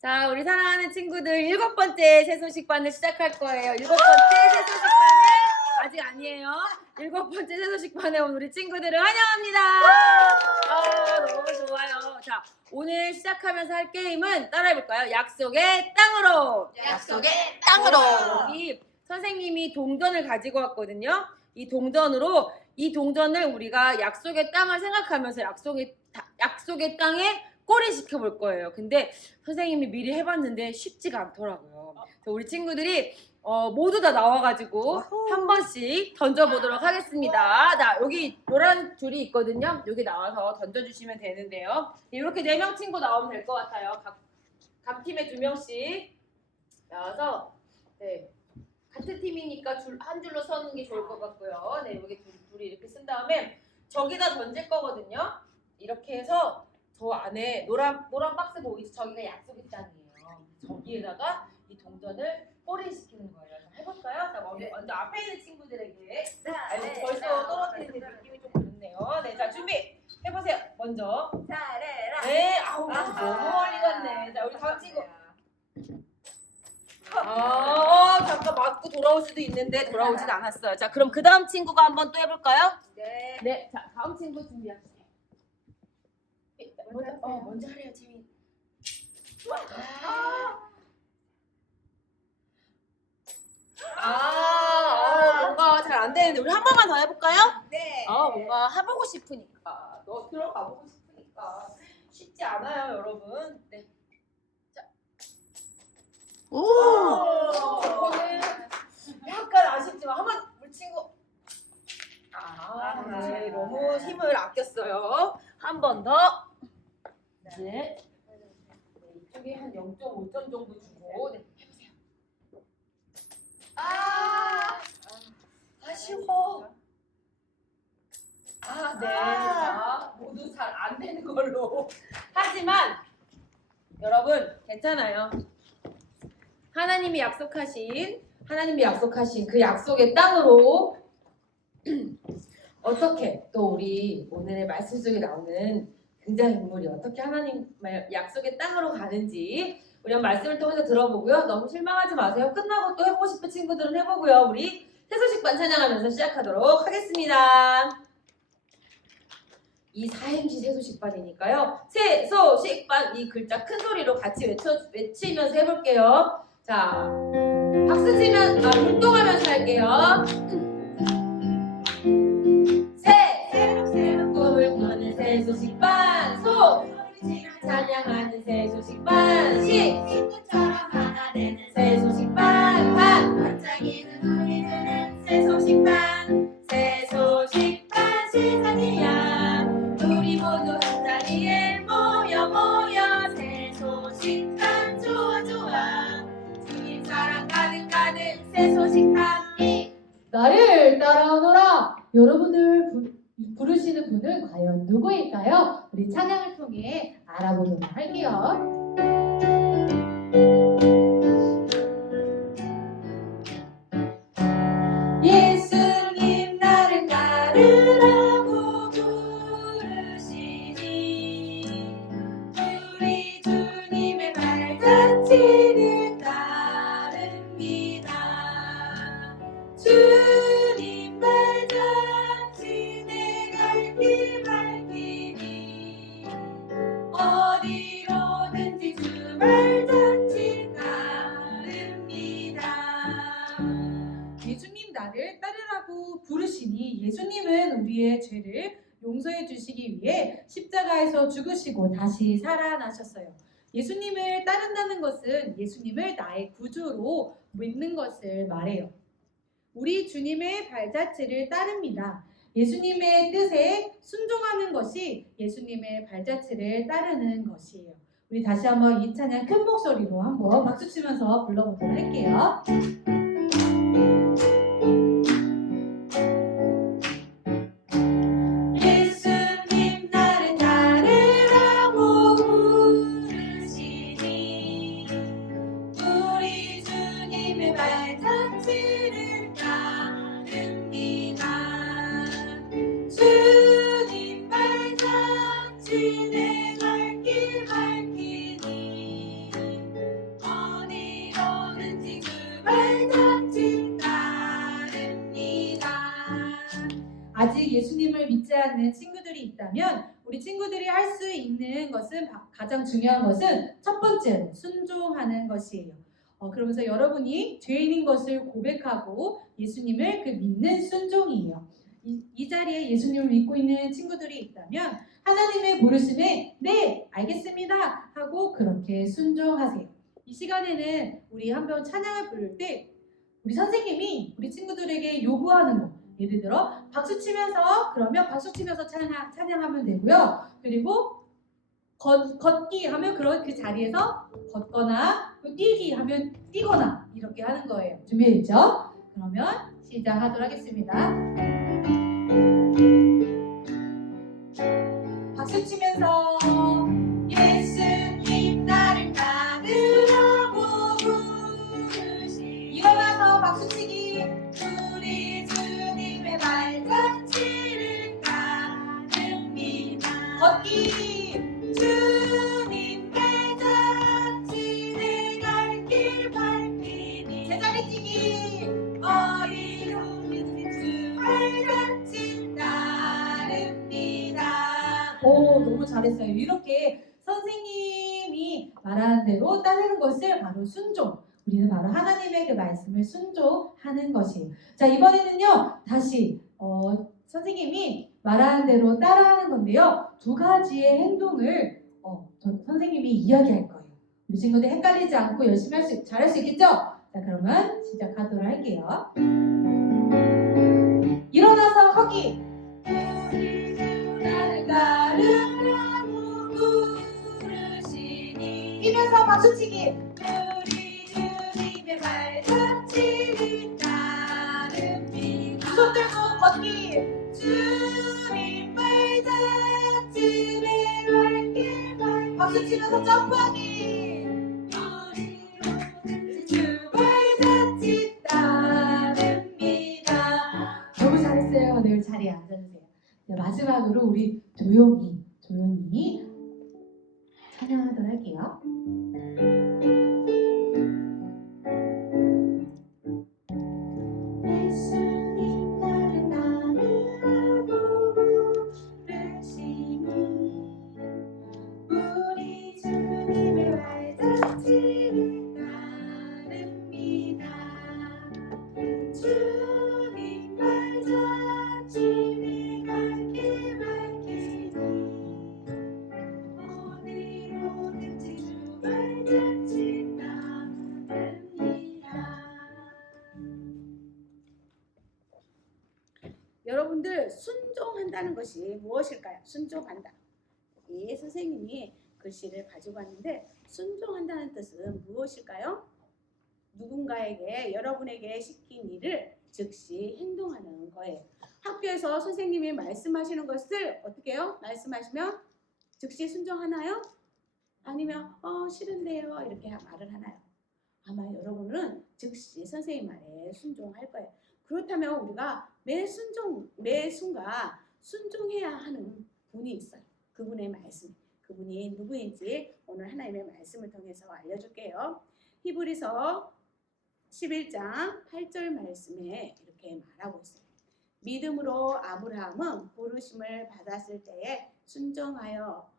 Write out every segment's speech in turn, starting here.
자, 우리 사랑하는 친구들 7번째 새소식반을 시작할 거예요. 7번째 새소식반은 아직 아니에요. 7번째 새소식반에 온 우리 친구들을 환영합니다. 너무 좋아요. 자, 오늘 시작하면서 할 게임은 따라해볼까요? 약속의 땅으로. 약속의 땅으로. 여기 선생님이 동전을 가지고 왔거든요. 이 동전을 우리가 약속의 땅을 생각하면서 약속의 땅에 꼬리 시켜볼 거예요. 근데 선생님이 미리 해봤는데 쉽지가 않더라고요. 그래서 우리 친구들이 모두 다 나와가지고 한 번씩 던져보도록 하겠습니다. 자, 여기 노란 줄이 있거든요. 여기 나와서 던져주시면 되는데요. 이렇게 4명 친구 나오면 될 것 같아요. 각 팀에 2명씩 나와서 같은 팀이니까 한 줄로 서는 게 좋을 것 같고요. 네, 여기 둘이 이렇게 쓴 다음에 저기다 던질 거거든요. 이렇게 해서 저 안에 노란 박스 보이죠? 저기가 약속의 땅이에요. 저기에다가 이 동전을 꼬리 시키는 거예요. 해볼까요? 자, 먼저 앞에 있는 친구들에게 벌써 떨어뜨리는 느낌이 좀 그렇네요. 네, 자 준비 해보세요. 먼저 잘해라. 네, 너무 멀리 갔네. 자, 우리 다음 친구. 잠깐 맞고 돌아올 수도 있는데 돌아오진 않았어요. 자, 그럼 그 다음 친구가 한번 또 해볼까요? 네, 자 다음 친구 준비하세요. 먼저 하래요, 재민. 뭔가 잘 안 되는데 우리 한 번만 더 해볼까요? 네. 뭔가 해보고 싶으니까 들어가 보고 싶으니까 쉽지 않아요, 여러분. 네. 자. 저는 약간 아쉽지만 한번 우리 친구. 네, 너무 힘을 아꼈어요. 한 번 더. 네. 이쪽에 한 0.5점 정도 주고 해보세요. 아쉬워. 자, 모두 잘 안 되는 걸로. 하지만 여러분 괜찮아요. 하나님이 약속하신 그 약속의 땅으로 어떻게 또 우리 오늘의 말씀 속에 나오는 등장인물이 어떻게 하나님 약속의 땅으로 가는지 우리 한번 말씀을 통해서 들어보고요. 너무 실망하지 마세요. 끝나고 또 해보고 싶은 친구들은 해보고요. 우리 새소식반 찬양하면서 시작하도록 하겠습니다. 이 사행시 새소식반이니까요. 새소식반 이 글자 큰 소리로 같이 외치면서 해볼게요. 자, 박수 치면 율동하면서 할게요. 꿈을 꾸는 새소식반 찬양하는 새소식반 친구처럼 하나 되는 새소식반 반짝이는 우리들은 새소식반 세상이야 우리 모두 한 자리에 모여 새소식반 좋아 주님 사랑 가득 새소식반이 나를 따라오너라. 여러분들 부르시는 분은 과연 누구일까요? 우리 찬양을 통해 알아보도록 할게요. 예수님 나를 따르라고 부르시니 우리 주님의 발자취를 따릅니다. 주님 발자취 내 갈 길 밝히니 어디로든지 주 발자취 따릅니다. 예수님 나를 따르라고 부르시니 예수님은 우리의 죄를 용서해 주시기 위해 십자가에서 죽으시고 다시 살아나셨어요. 예수님을 따른다는 것은 예수님을 나의 구주로 믿는 것을 말해요. 우리 주님의 발자취를 따릅니다. 예수님의 뜻에 순종하는 것이 예수님의 발자취를 따르는 것이에요. 우리 다시 한번 이 찬양 큰 목소리로 한번 박수 치면서 불러보도록 할게요. 예수님 나를 따르라고 부르시니 우리 주님의 발자취를 따릅니다. 주님 발자취 내 갈 길 밝히니 않는 친구들이 있다면 우리 친구들이 할 수 있는 것은 가장 중요한 것은 첫 번째로 순종하는 것이에요. 그러면서 여러분이 죄인인 것을 고백하고 예수님을 믿는 순종이에요. 이 자리에 예수님을 믿고 있는 친구들이 있다면 하나님의 부르심에 네 알겠습니다 하고 그렇게 순종하세요. 이 시간에는 우리 한번 찬양을 부를 때 우리 선생님이 우리 친구들에게 요구하는 거 예를 들어 박수 치면서 그러면 박수 치면서 찬양하면 되고요. 그리고 걷기 하면 그 자리에서 걷거나 뛰기 하면 뛰거나 이렇게 하는 거예요. 준비됐죠? 그러면 시작하도록 하겠습니다. 박수 치면서 예수님 나를 따르라고 부르시 일어나서 박수치기 우리 주님의 발자취를 따릅니다. 걷기 주님 발자취 내 갈 길 밟히니 제자리 뛰기 어리석은 주 발자취 따릅니다. 오 너무 잘했어요. 이렇게 선생님이 말하는 대로 따르는 것을 바로 순종. 우리는 바로 하나님의 그 말씀을 순종하는 것이에요. 자 이번에는요 다시 선생님이 말하는 대로 따라하는 건데요. 두 가지의 행동을 선생님이 이야기할 거예요. 우리 친구들 헷갈리지 않고 열심히 잘할 수 있겠죠? 자 그러면 시작하도록 할게요. 일어나서 걷기 우리 주 나를 따르라고 부르시니 뛰면서 박수치기 우리 주님의 발자취를 따릅니다. 손 들고 걷기 주님 발자취를 밟길 박수치면서 점프하기 우리 주 발자취 따릅니다. 너무 잘했어요. 네, 자리에 앉아주세요. 네, 마지막으로 우리 조용히 찬양하도록 할게요. 예수님 나를 따르라고 부르시니 우리 주님의 발자취를 따릅니다. 주님 발자취 내 갈 길 밝히니 어디로든지 주 발자취 따릅니다. 여러분들 순종한다는 것이 무엇일까요? 순종한다. 이 선생님이 글씨를 가지고 왔는데 순종한다는 뜻은 무엇일까요? 누군가에게 여러분에게 시킨 일을 즉시 행동하는 거예요. 학교에서 선생님이 말씀하시는 것을 어떻게 해요? 말씀하시면 즉시 순종하나요? 아니면 싫은데요 이렇게 말을 하나요? 아마 여러분은 즉시 선생님 말에 순종할 거예요. 그렇다면 우리가 매 순간 순종해야 하는 분이 있어요. 그분의 말씀, 그분이 누구인지 오늘 하나님의 말씀을 통해서 알려줄게요. 히브리서 11장 8절 말씀에 이렇게 말하고 있어요. 믿음으로 아브라함은 부르심을 받았을 때에 순종하여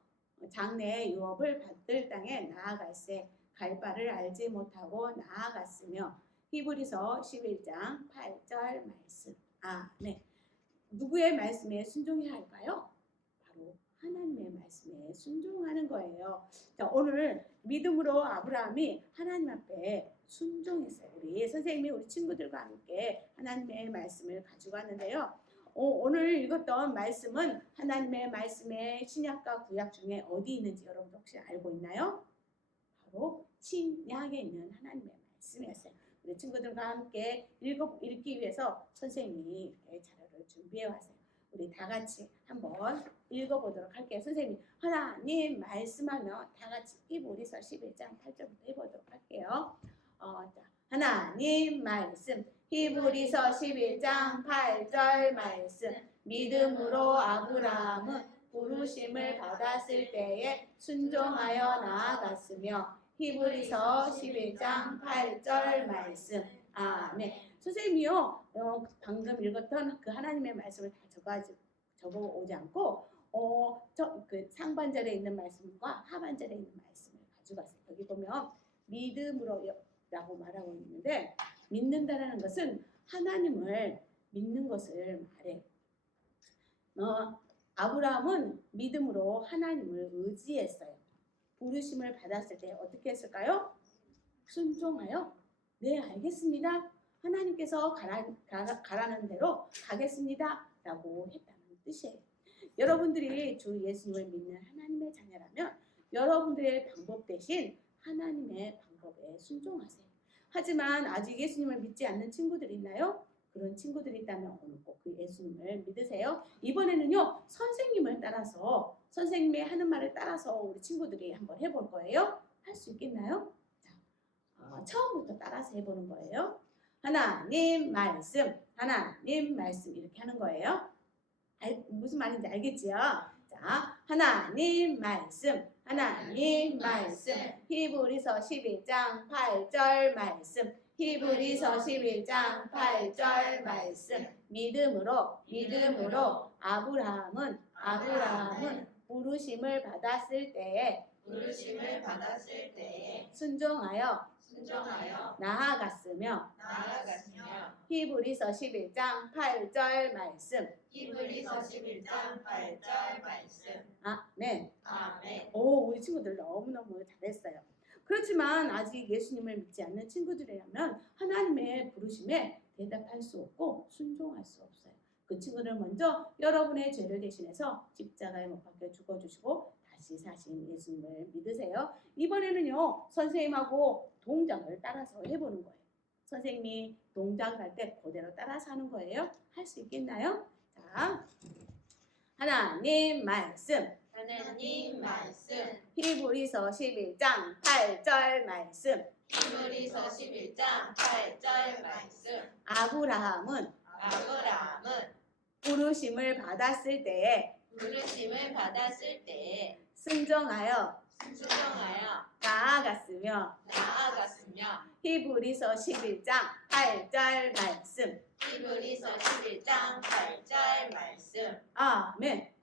장래의 유업을 받을 땅에 나아갈새 갈 바를 알지 못하고 나아갔으며 히브리서 11장 8절 말씀. 네. 누구의 말씀에 순종해야 할까요? 바로 하나님의 말씀에 순종하는 거예요. 자, 오늘 믿음으로 아브라함이 하나님 앞에 순종했어요. 우리 선생님이 우리 친구들과 함께 하나님의 말씀을 가지고 왔는데요. 오늘 읽었던 말씀은 하나님의 말씀의 신약과 구약 중에 어디 있는지 여러분 혹시 알고 있나요? 바로 신약에 있는 하나님의 말씀이었어요. 우리 친구들과 함께 읽기 위해서 선생님이 이렇게 자료를 준비해 왔어요. 우리 다 같이 한번 읽어보도록 할게요. 선생님이 하나님 말씀하면 다 같이 히브리서 11장 8절부터 해보도록 할게요. 자, 하나님 말씀 히브리서 11장 8절 말씀 믿음으로 아브라함은 부르심을 받았을 때에 순종하여 나아갔으며 히브리서 11장 8절 말씀. 아멘. 선생님이요 방금 읽었던 그 하나님의 말씀을 다 적어 오지 않고 그 상반절에 있는 말씀과 하반절에 있는 말씀을 가져갔어요. 여기 보면 믿음으로라고 말하고 있는데 믿는다라는 것은 하나님을 믿는 것을 말해요. 아브라함은 믿음으로 하나님을 의지했어요. 부르심을 받았을 때 어떻게 했을까요? 순종하여 네 알겠습니다. 하나님께서 가라는 대로 가겠습니다 라고 했다는 뜻이에요. 여러분들이 주 예수님을 믿는 하나님의 자녀라면 여러분들의 방법 대신 하나님의 방법에 순종하세요. 하지만 아직 예수님을 믿지 않는 친구들이 있나요? 그런 친구들이 있다면 오늘 꼭 그 예수님을 믿으세요. 이번에는요 선생님을 따라서 선생님의 하는 말을 따라서 우리 친구들이 한번 해볼 거예요. 할 수 있겠나요? 자, 처음부터 따라서 해보는 거예요. 하나님 말씀, 하나님 말씀 이렇게 하는 거예요. 무슨 말인지 알겠지요? 자, 하나님 말씀, 하나님 말씀. 히브리서 11장 8절 말씀. 히브리서 11장 8절 말씀. 믿음으로 아브라함은 부르심을 받았을 때에 순종하여 나아갔으며 히브리서 11장 8절 말씀. 아멘. 오, 우리 친구들 너무너무 잘했어요. 그렇지만 아직 예수님을 믿지 않는 친구들이라면 하나님의 부르심에 대답할 수 없고 순종할 수 없어요. 그 친구들 먼저 여러분의 죄를 대신해서 십자가에 못 박혀 죽어주시고 다시 사신 예수님을 믿으세요. 이번에는요 선생님하고 동작을 따라서 해보는 거예요. 선생님이 동작을 할 때 그대로 따라서 하는 거예요. 할 수 있겠나요? 자, 하나님 말씀. 히브리서 11장 8절 말씀. 아브라함은 부르심을 받았을 때에 순종하여 나아갔으며 히브리서 11장 8절 말씀. 아멘.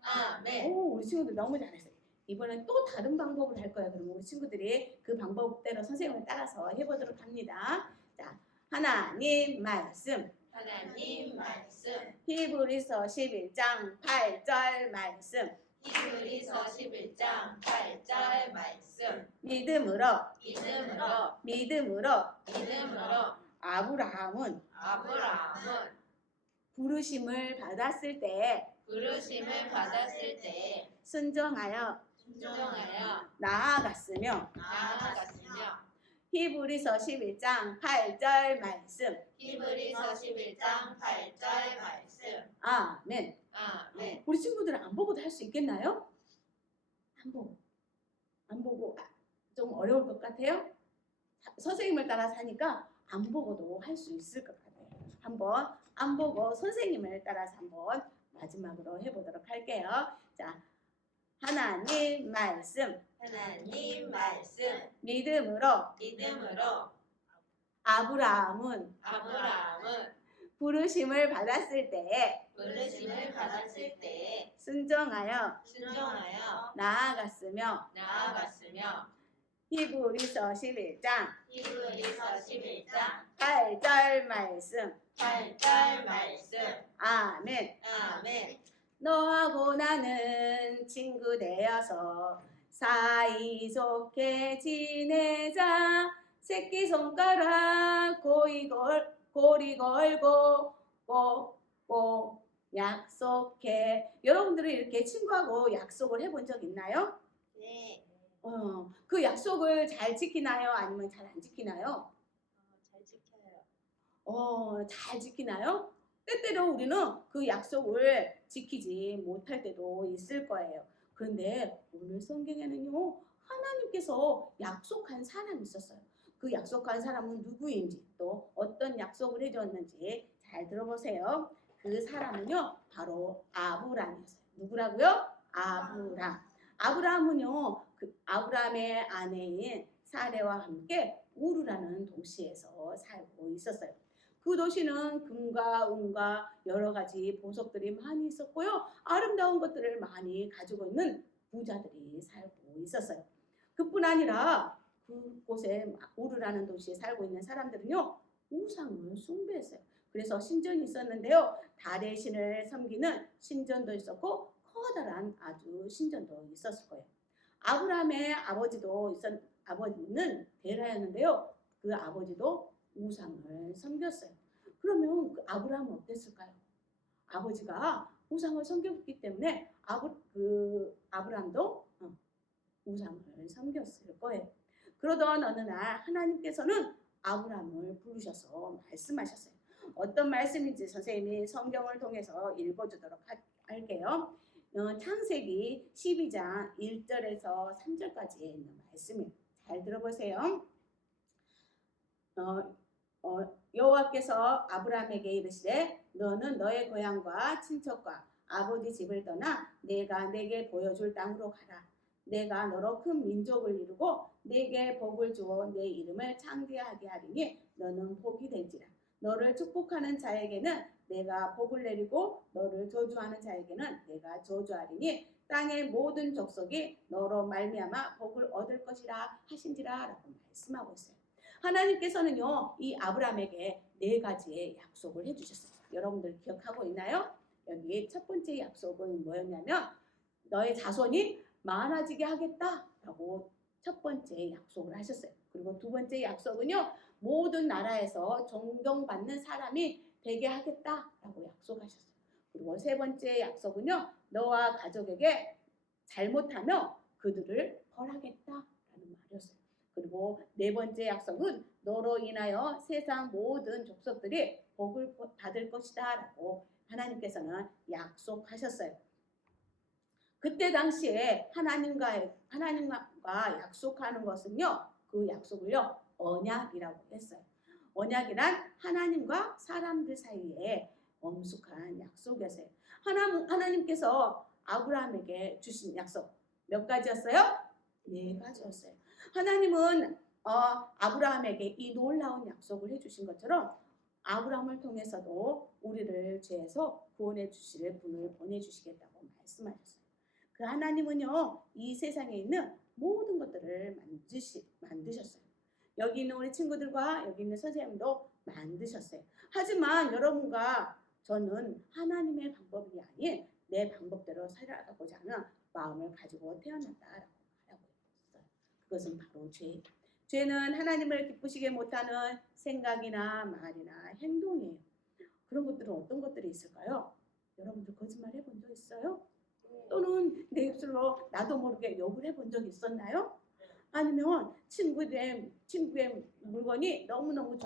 오, 우리 친구들 너무 잘했어요. 이번엔 또 다른 방법을 할 거예요. 그러면 우리 친구들이 그 방법대로 선생님을 따라서 해보도록 합니다. 자, 하나님 말씀. 히브리서 11장 8절 말씀. 믿음으로 아브라함은 부르심을 받았을 때에 순종하여 나아갔으며 히브리서 11장 8절 말씀. 아멘. 우리 친구들은 안 보고도 할 수 있겠나요? 안 보고 좀 어려울 것 같아요? 선생님을 따라서 하니까 안 보고도 할 수 있을 것 같아요. 한번 안 보고 선생님을 따라서 한번 마지막으로 해보도록 할게요. 자, 하나님 말씀. 믿음으로 아브라함은 부르심을 받았을 때에 순종하여 나아갔으며 히브리서 11장 8절 말씀. 아멘. 너하고 나는 친구 되어서 사이좋게 지내자. 새끼손가락 고리 걸고 꼭 약속해. 여러분들은 이렇게 친구하고 약속을 해본 적 있나요? 그 약속을 잘 지키나요? 아니면 잘 안 지키나요? 잘 지키나요? 때때로 우리는 그 약속을 지키지 못할 때도 있을 거예요. 그런데 오늘 성경에는요, 하나님께서 약속한 사람이 있었어요. 그 약속한 사람은 누구인지 또 어떤 약속을 해줬는지 잘 들어보세요. 그 사람은요, 바로 아브람이었어요. 누구라고요? 아브람. 아브람은요, 그 아브람의 아내인 사레와 함께 우르라는 도시에서 살고 있었어요. 그 도시는 금과 은과 여러 가지 보석들이 많이 있었고요. 아름다운 것들을 많이 가지고 있는 부자들이 살고 있었어요. 그뿐 아니라 그곳에 우르라는 도시에 살고 있는 사람들은요, 우상을 숭배했어요. 그래서 신전이 있었는데요, 달의 신을 섬기는 신전도 있었고 커다란 아주 신전도 있었을 거예요. 아브라함의 아버지는 데라였는데요, 그 아버지도 우상을 섬겼어요. 그러면 그 아브라함은 어땠을까요? 아버지가 우상을 섬겼기 때문에 아브라함도 우상을 섬겼을 거예요. 그러던 어느 날 하나님께서는 아브라함을 부르셔서 말씀하셨어요. 어떤 말씀인지 선생님이 성경을 통해서 읽어주도록 할게요. 창세기 12장 1절에서 3절까지 있는 말씀이에요. 잘 들어보세요. 여호와께서 아브라함에게 이르시되 너는 너의 고향과 친척과 아버지 집을 떠나 내가 내게 보여줄 땅으로 가라. 내가 너로 큰 민족을 이루고 내게 복을 주어 내 이름을 창대하게 하리니 너는 복이 될지라. 너를 축복하는 자에게는 내가 복을 내리고 너를 저주하는 자에게는 내가 저주하리니 땅의 모든 족속이 너로 말미암아 복을 얻을 것이라 하신지라 라고 말씀하고 있어요. 하나님께서는요, 이 아브라함에게 4가지의 약속을 해주셨어요. 여러분들 기억하고 있나요? 여기 첫 번째 약속은 뭐였냐면 너의 자손이 많아지게 하겠다라고 첫 번째 약속을 하셨어요. 그리고 두 번째 약속은요, 모든 나라에서 존경받는 사람이 되게 하겠다라고 약속하셨어요. 그리고 세 번째 약속은요, 너와 가족에게 잘못하면 그들을 벌하겠다라는 말이었어요. 그리고 네 번째 약속은 너로 인하여 세상 모든 족속들이 복을 받을 것이다라고 하나님께서는 약속하셨어요. 그때 당시에 하나님과 약속하는 것은요, 그 약속을요, 언약이라고 했어요. 언약이란 하나님과 사람들 사이에 엄숙한 약속이었어요. 하나님께서 아브라함에게 주신 약속 몇 가지였어요? 4가지였어요. 하나님은 아브라함에게 이 놀라운 약속을 해주신 것처럼 아브라함을 통해서도 우리를 죄에서 구원해 주실 분을 보내주시겠다고 말씀하셨어요. 그 하나님은요, 이 세상에 있는 모든 것들을 만드셨어요. 여기 있는 우리 친구들과 여기 있는 선생님도 만드셨어요. 하지만 여러분과 저는 하나님의 방법이 아닌 내 방법대로 살아가고자 하는 마음을 가지고 태어났다라고 말하고 있어요. 그것은 바로 죄. 죄는 하나님을 기쁘시게 못하는 생각이나 말이나 행동이에요. 그런 것들은 어떤 것들이 있을까요? 여러분들 거짓말 해본 적 있어요? 또는 내 입술로 나도 모르게 욕을 해본 적 있었나요? 아니면 친구의 물건이 너무너무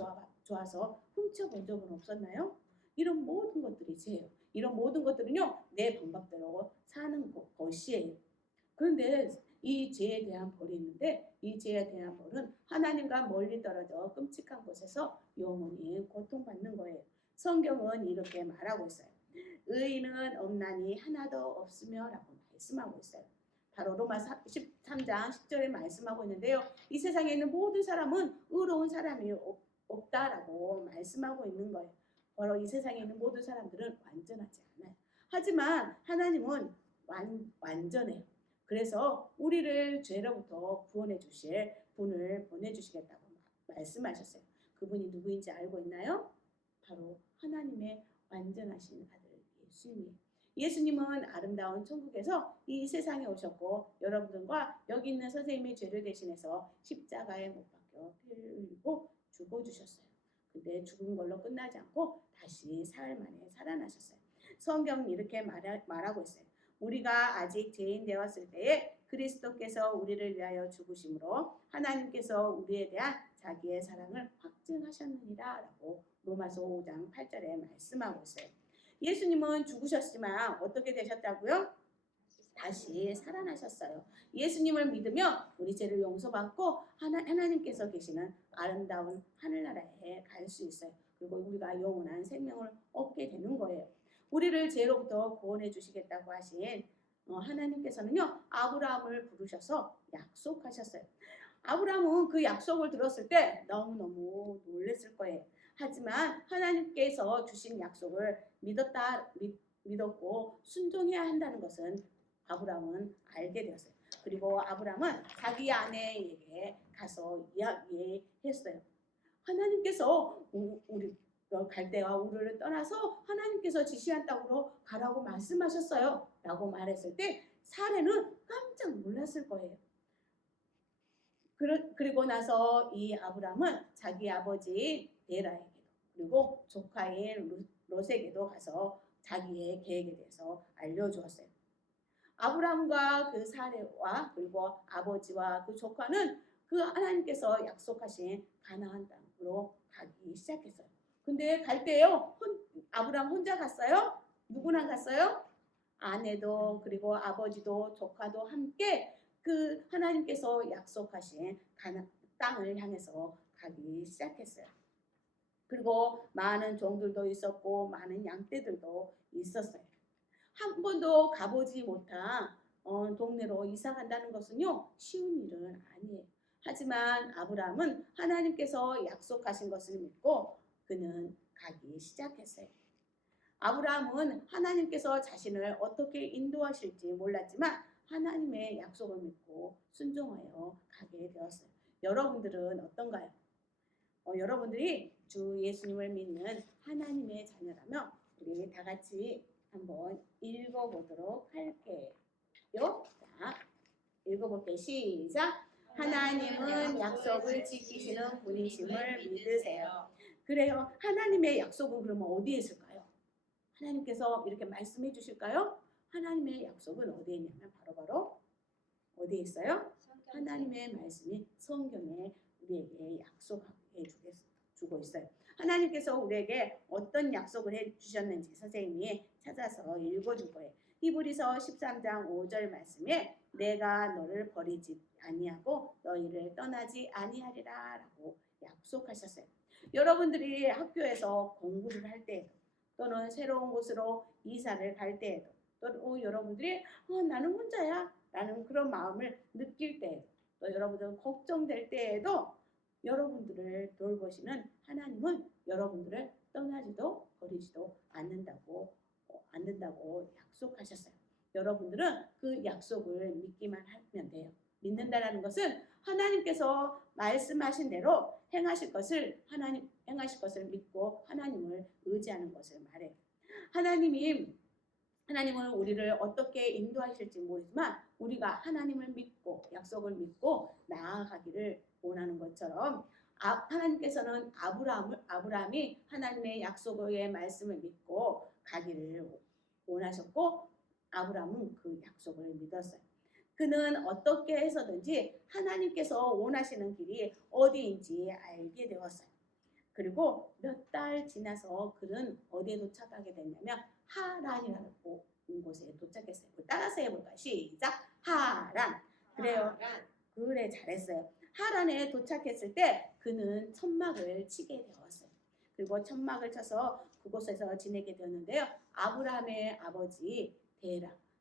좋아서 훔쳐본 적은 없었나요? 이런 모든 것들이 죄예요. 이런 모든 것들은요, 내 방법대로 사는 것이에요. 그런데 이 죄에 대한 벌이 있는데 이 죄에 대한 벌은 하나님과 멀리 떨어져 끔찍한 곳에서 영원히 고통받는 거예요. 성경은 이렇게 말하고 있어요. 의인은 없나니 하나도 없으며 라고 말씀하고 있어요. 바로 로마서 13장 10절에 말씀하고 있는데요. 이 세상에 있는 모든 사람은 의로운 사람이 없다라고 말씀하고 있는 거예요. 바로 이 세상에 있는 모든 사람들은 완전하지 않아요. 하지만 하나님은 완전해요. 그래서 우리를 죄로부터 구원해 주실 분을 보내주시겠다고 말씀하셨어요. 그분이 누구인지 알고 있나요? 바로 하나님의 완전하신 아들 예수님이에요. 예수님은 아름다운 천국에서 이 세상에 오셨고 여러분들과 여기 있는 선생님의 죄를 대신해서 십자가에 못 박혀 피를 흘리고 죽어주셨어요. 근데 죽은 걸로 끝나지 않고 다시 사흘 만에 살아나셨어요. 성경은 이렇게 말하고 있어요. 우리가 아직 죄인 되었을 때에 그리스도께서 우리를 위하여 죽으심으로 하나님께서 우리에 대한 자기의 사랑을 확증하셨느니라 라고 로마서 5장 8절에 말씀하고 있어요. 예수님은 죽으셨지만 어떻게 되셨다고요? 다시 살아나셨어요. 예수님을 믿으면 우리 죄를 용서받고 하나님께서 계시는 아름다운 하늘나라에 갈 수 있어요. 그리고 우리가 영원한 생명을 얻게 되는 거예요. 우리를 죄로부터 구원해 주시겠다고 하신 하나님께서는요, 아브라함을 부르셔서 약속하셨어요. 아브라함은 그 약속을 들었을 때 너무너무 놀랐을 거예요. 하지만 하나님께서 주신 약속을 믿었고 순종해야 한다는 것은 아브라함은 알게 되었어요. 그리고 아브라함은 자기 아내에게 가서 이야기했어요. 하나님께서 우리 갈대와 우르를 떠나서 하나님께서 지시한 땅으로 가라고 말씀하셨어요. 라고 말했을 때 사례는 깜짝 놀랐을 거예요. 그리고 나서 이 아브라함은 자기 아버지 데라에게도 그리고 조카인 롯에게도 가서 자기의 계획에 대해서 알려주었어요. 아브라함과 그 사례와 그리고 아버지와 그 조카는 그 하나님께서 약속하신 가나안 땅으로 가기 시작했어요. 근데 갈 때요, 아브라함 혼자 갔어요? 누구랑 갔어요? 아내도 그리고 아버지도 조카도 함께 그 하나님께서 약속하신 가나안 땅을 향해서 가기 시작했어요. 그리고 많은 종들도 있었고 많은 양떼들도 있었어요. 한 번도 가보지 못한 동네로 이사 간다는 것은요, 쉬운 일은 아니에요. 하지만 아브라함은 하나님께서 약속하신 것을 믿고 그는 가기 시작했어요. 아브라함은 하나님께서 자신을 어떻게 인도하실지 몰랐지만 하나님의 약속을 믿고 순종하여 가게 되었어요. 여러분들은 어떤가요? 여러분들이 주 예수님을 믿는 하나님의 자녀라면 우리 다 같이 한번 읽어보도록 할게요. 자, 읽어볼게요. 시작. 하나님은 약속을 지키시는 분이심을 믿으세요. 그래요. 하나님의 약속은 그러면 어디에 있을까요? 하나님께서 이렇게 말씀해 주실까요? 하나님의 약속은 어디에 있냐면 바로 어디에 있어요? 하나님의 말씀이 성경에 우리에게 약속해 주고 있어요. 하나님께서 우리에게 어떤 약속을 해주셨는지 선생님이 찾아서 읽어줄 거예요. 히브리서 13장 5절 말씀에 내가 너를 버리지 아니하고 너희를 떠나지 아니하리라 라고 약속하셨어요. 여러분들이 학교에서 공부를 할 때에도 또는 새로운 곳으로 이사를 갈 때에도 또 여러분들이 나는 혼자야 라는 그런 마음을 느낄 때에도 또 여러분들 걱정될 때에도 여러분들을 돌보시는 하나님은 여러분들을 떠나지도 버리지도 않는다고 약속하셨어요. 여러분들은 그 약속을 믿기만 하면 돼요. 믿는다라는 것은 하나님께서 말씀하신 대로 행하실 것을 믿고 하나님을 의지하는 것을 말해요. 하나님은 우리를 어떻게 인도하실지 모르지만 우리가 하나님을 믿고 약속을 믿고 나아가기를 원하는 것처럼 하나님께서는 아브라함이 하나님의 약속의 말씀을 믿고 가기를 원하셨고 아브라함은 그 약속을 믿었어요. 그는 어떻게 해서든지 하나님께서 원하시는 길이 어디인지 알게 되었어요. 그리고 몇 달 지나서 그는 어디에 도착하게 됐냐면 하란이라는 곳에 도착했어요. 따라서 해볼까요? 시작! 하란. 그래요. 그래, 잘했어요. 하란에 도착했을 때 그는 천막을 치게 되었어요. 그리고 천막을 쳐서 그곳에서 지내게 되었는데요. 아브라함의 아버지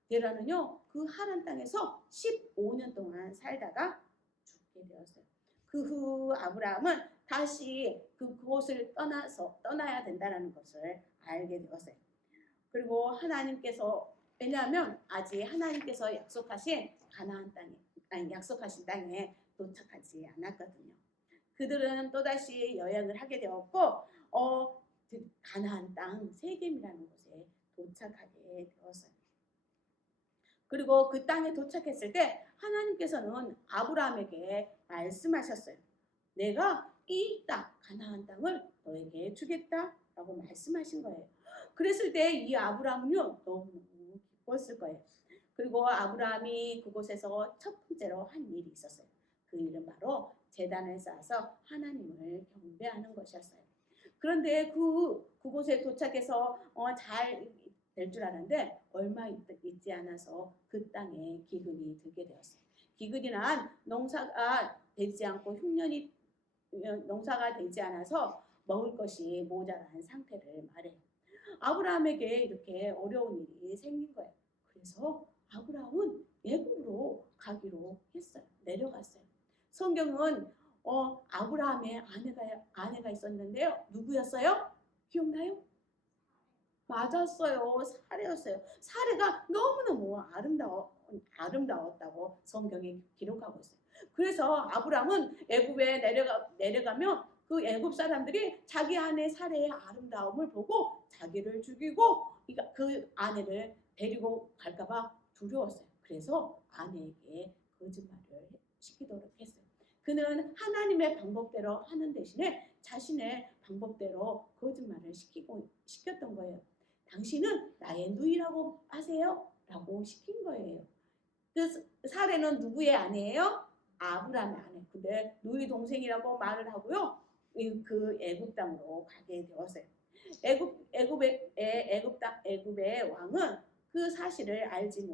데라는요. 그 하란 땅에서 15년 동안 살다가 죽게 되었어요. 그 후 아브라함은 다시 그곳을 떠나야 된다는 것을 알게 되었어요. 그리고 왜냐하면 아직 하나님께서 약속하신 약속하신 땅에 도착하지 않았거든요. 그들은 또다시 여행을 하게 되었고 가나안 땅 세겜이라는 곳에 도착하게 되었어요. 그리고 그 땅에 도착했을 때 하나님께서는 아브라함에게 말씀하셨어요. 내가 이 땅, 가나안 땅을 너에게 주겠다라고 말씀하신 거예요. 그랬을 때 이 아브라함은요 너무 기뻤을 거예요. 그리고 아브라함이 그곳에서 첫 번째로 한 일이 있었어요. 그 일은 바로 제단을 쌓아서 하나님을 경배하는 것이었어요. 그런데 그곳에 도착해서 잘 될 줄 알았는데 얼마 있지 않아서 그 땅에 기근이 들게 되었어요. 기근이란 농사가 되지 않고 흉년이 농사가 되지 않아서 먹을 것이 모자란 상태를 말해요. 아브라함에게 이렇게 어려운 일이 생긴 거예요. 그래서 아브라함은 애굽으로 가기로 했어요. 내려갔어요. 성경은 아브라함의 아내가 있었는데요. 누구였어요? 기억나요? 맞았어요. 사례였어요. 사례가 너무너무 아름다웠다고 성경에 기록하고 있어요. 그래서 아브라함은 애굽에 내려가면 그 애굽 사람들이 자기 아내 사례의 아름다움을 보고 자기를 죽이고 그 아내를 데리고 갈까봐 두려웠어요. 그래서 아내에게 거짓말을 시키도록 했어요. 그는 하나님의 방법대로 하는 대신에 자신의 방법대로 거짓말을 시켰던 거예요. 당신은 나의 누이라고 하세요? 라고 시킨 거예요. 그 사례는 누구의 아내예요? 아브라함의 아내. 근데 누이 동생이라고 말을 하고요. 그 애굽 땅으로 가게 되었어요. 애굽의 왕은 그 사실을 알지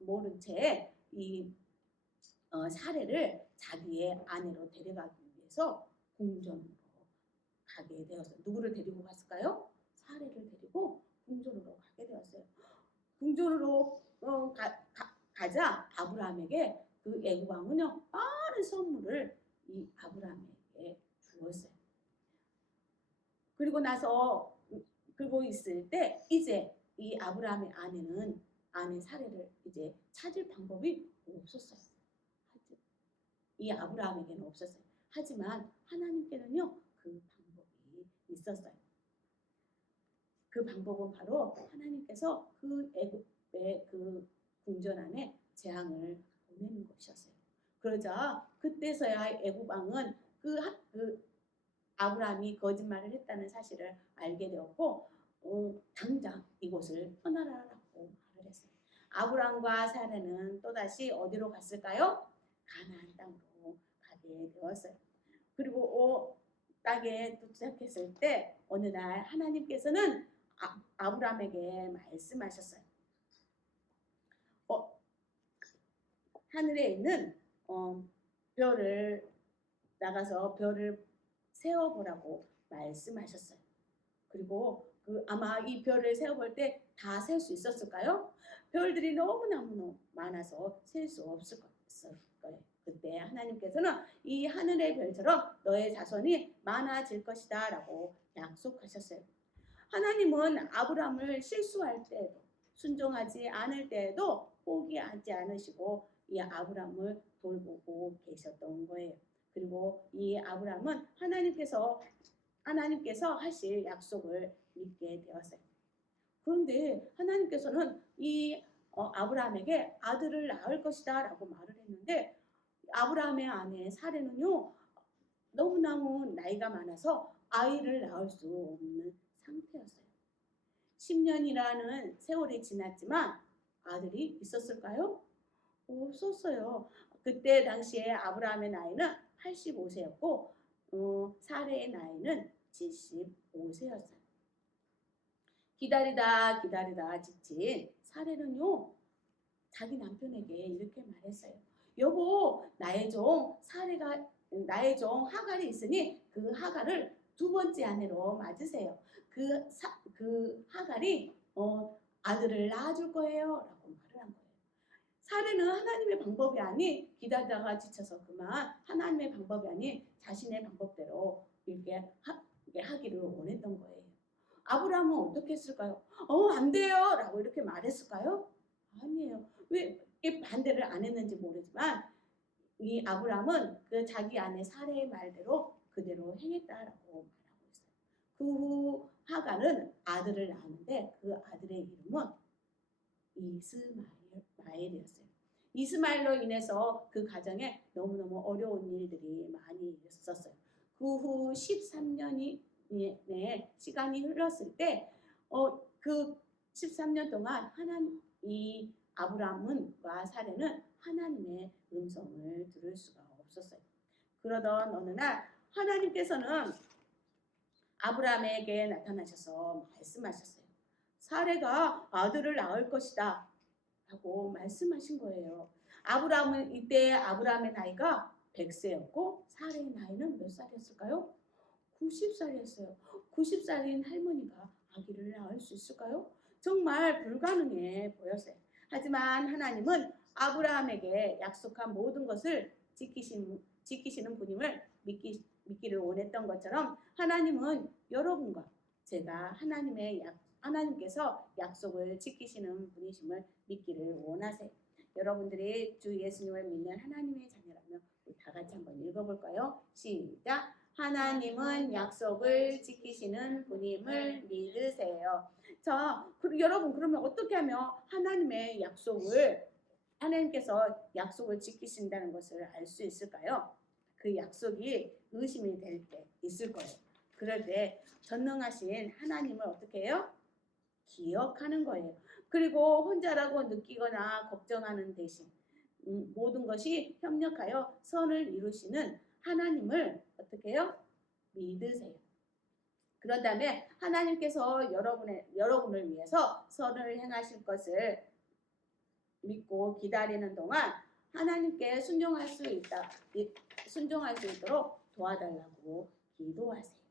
모른 채 사례를 자기의 아내로 데려가기 위해서 궁전으로 가게 되었어요. 누구를 데리고 갔을까요? 사례를 데리고 궁전으로 가게 되었어요. 궁전으로 가자 아브라함에게 그 애굽 왕은요 많은 선물을 이 아브라함에게 주었어요. 그리고 있을 때 이제 이 아브라함의 아내 사례를 이제 찾을 방법이 없었어요. 이 아브라함에게는 없었어요. 하지만 하나님께는요 그 방법이 있었어요. 그 방법은 바로 하나님께서 그 애굽의 그 궁전 안에 재앙을 보내는 것이었어요. 그러자 그때서야 애굽 왕은 그 아브라함이 거짓말을 했다는 사실을 알게 되었고 당장 이곳을 떠나라라고 말을 했어요. 아브라함과 사라는 또다시 어디로 갔을까요? 가나안 땅으로 가게 되었어요. 그리고 땅에 도착했을 때 어느 날 하나님께서는 아브라함에게 말씀하셨어요. 하늘에 있는 별을 나가서 별을 세어보라고 말씀하셨어요. 그리고 아마 이 별을 세어볼 때 다 셀 수 있었을까요? 별들이 너무너무 많아서 셀 수 없을 거예요. 그때 하나님께서는 이 하늘의 별처럼 너의 자손이 많아질 것이다 라고 약속하셨어요. 하나님은 아브라함을 실수할 때에도 순종하지 않을 때에도 포기하지 않으시고 이 아브라함을 돌보고 계셨던 거예요. 그리고 이 아브라함은 하나님께서 하실 약속을 믿게 되었어요. 그런데 하나님께서는 이 아브라함에게 아들을 낳을 것이다 라고 말을 했는데 아브라함의 아내 사례는요 너무너무 나이가 많아서 아이를 낳을 수 없는 상태였어요. 10년이라는 세월이 지났지만 아들이 있었을까요? 없었어요. 그때 당시에 아브라함의 나이는 85세였고 사례의 나이는 75세였어요. 기다리다 지친 사례는요 자기 남편에게 이렇게 말했어요. 여보, 나의 종 하갈이 있으니 그 하갈을 두 번째 아내로 맞으세요. 그 하갈이 아들을 낳아줄 거예요 라고 말을 한 거예요. 사례는 하나님의 방법이 아닌 기다리다가 지쳐서 그만 하나님의 방법이 아닌 자신의 방법대로 이렇게 하기를 원했던 거예요. 아브라함은 어떻게 했을까요? 안 돼요 라고 이렇게 말했을까요? 아니에요. 왜 반대를 안 했는지 모르지만 이 아브라함은 그 자기 아내 사례의 말대로 그대로 행했다라고 말하고 있어요. 그 후 하갈은 아들을 낳았는데 그 아들의 이름은 이스마엘이었어요. 이스마엘로 인해서 그 가정에 너무너무 어려운 일들이 많이 있었어요. 그 후 13년이 시간이 흘렀을 때 그 13년 동안 이 아브라함과 사례는 하나님의 음성을 들을 수가 없었어요. 그러던 어느 날 하나님께서는 아브라함에게 나타나셔서 말씀하셨어요. 사례가 아들을 낳을 것이다 라고 말씀하신 거예요. 이때 아브라함의 나이가 100세였고 사례의 나이는 몇 살이었을까요? 90살이었어요. 90살인 할머니가 아기를 낳을 수 있을까요? 정말 불가능해 보였어요. 하지만 하나님은 아브라함에게 약속한 모든 것을 지키시는 분임을 믿기를 원했던 것처럼 하나님은 여러분과 제가 하나님께서 약속을 지키시는 분이심을 믿기를 원하세요. 여러분들이 주 예수님을 믿는 하나님의 자녀라면 우리 다 같이 한번 읽어볼까요? 시작. 하나님은 약속을 지키시는 분임을 믿으세요. 자, 여러분 그러면 어떻게 하면 하나님께서 약속을 지키신다는 것을 알 수 있을까요? 그 약속이 의심이 될 때 있을 거예요. 그럴 때 전능하신 하나님을 어떻게 해요? 기억하는 거예요. 그리고 혼자라고 느끼거나 걱정하는 대신 모든 것이 협력하여 선을 이루시는 하나님을 어떻게 해요? 믿으세요. 그런 다음에 하나님께서 여러분을 위해서 선을 행하실 것을 믿고 기다리는 동안 하나님께 순종할 수 있도록 도와달라고 기도하세요.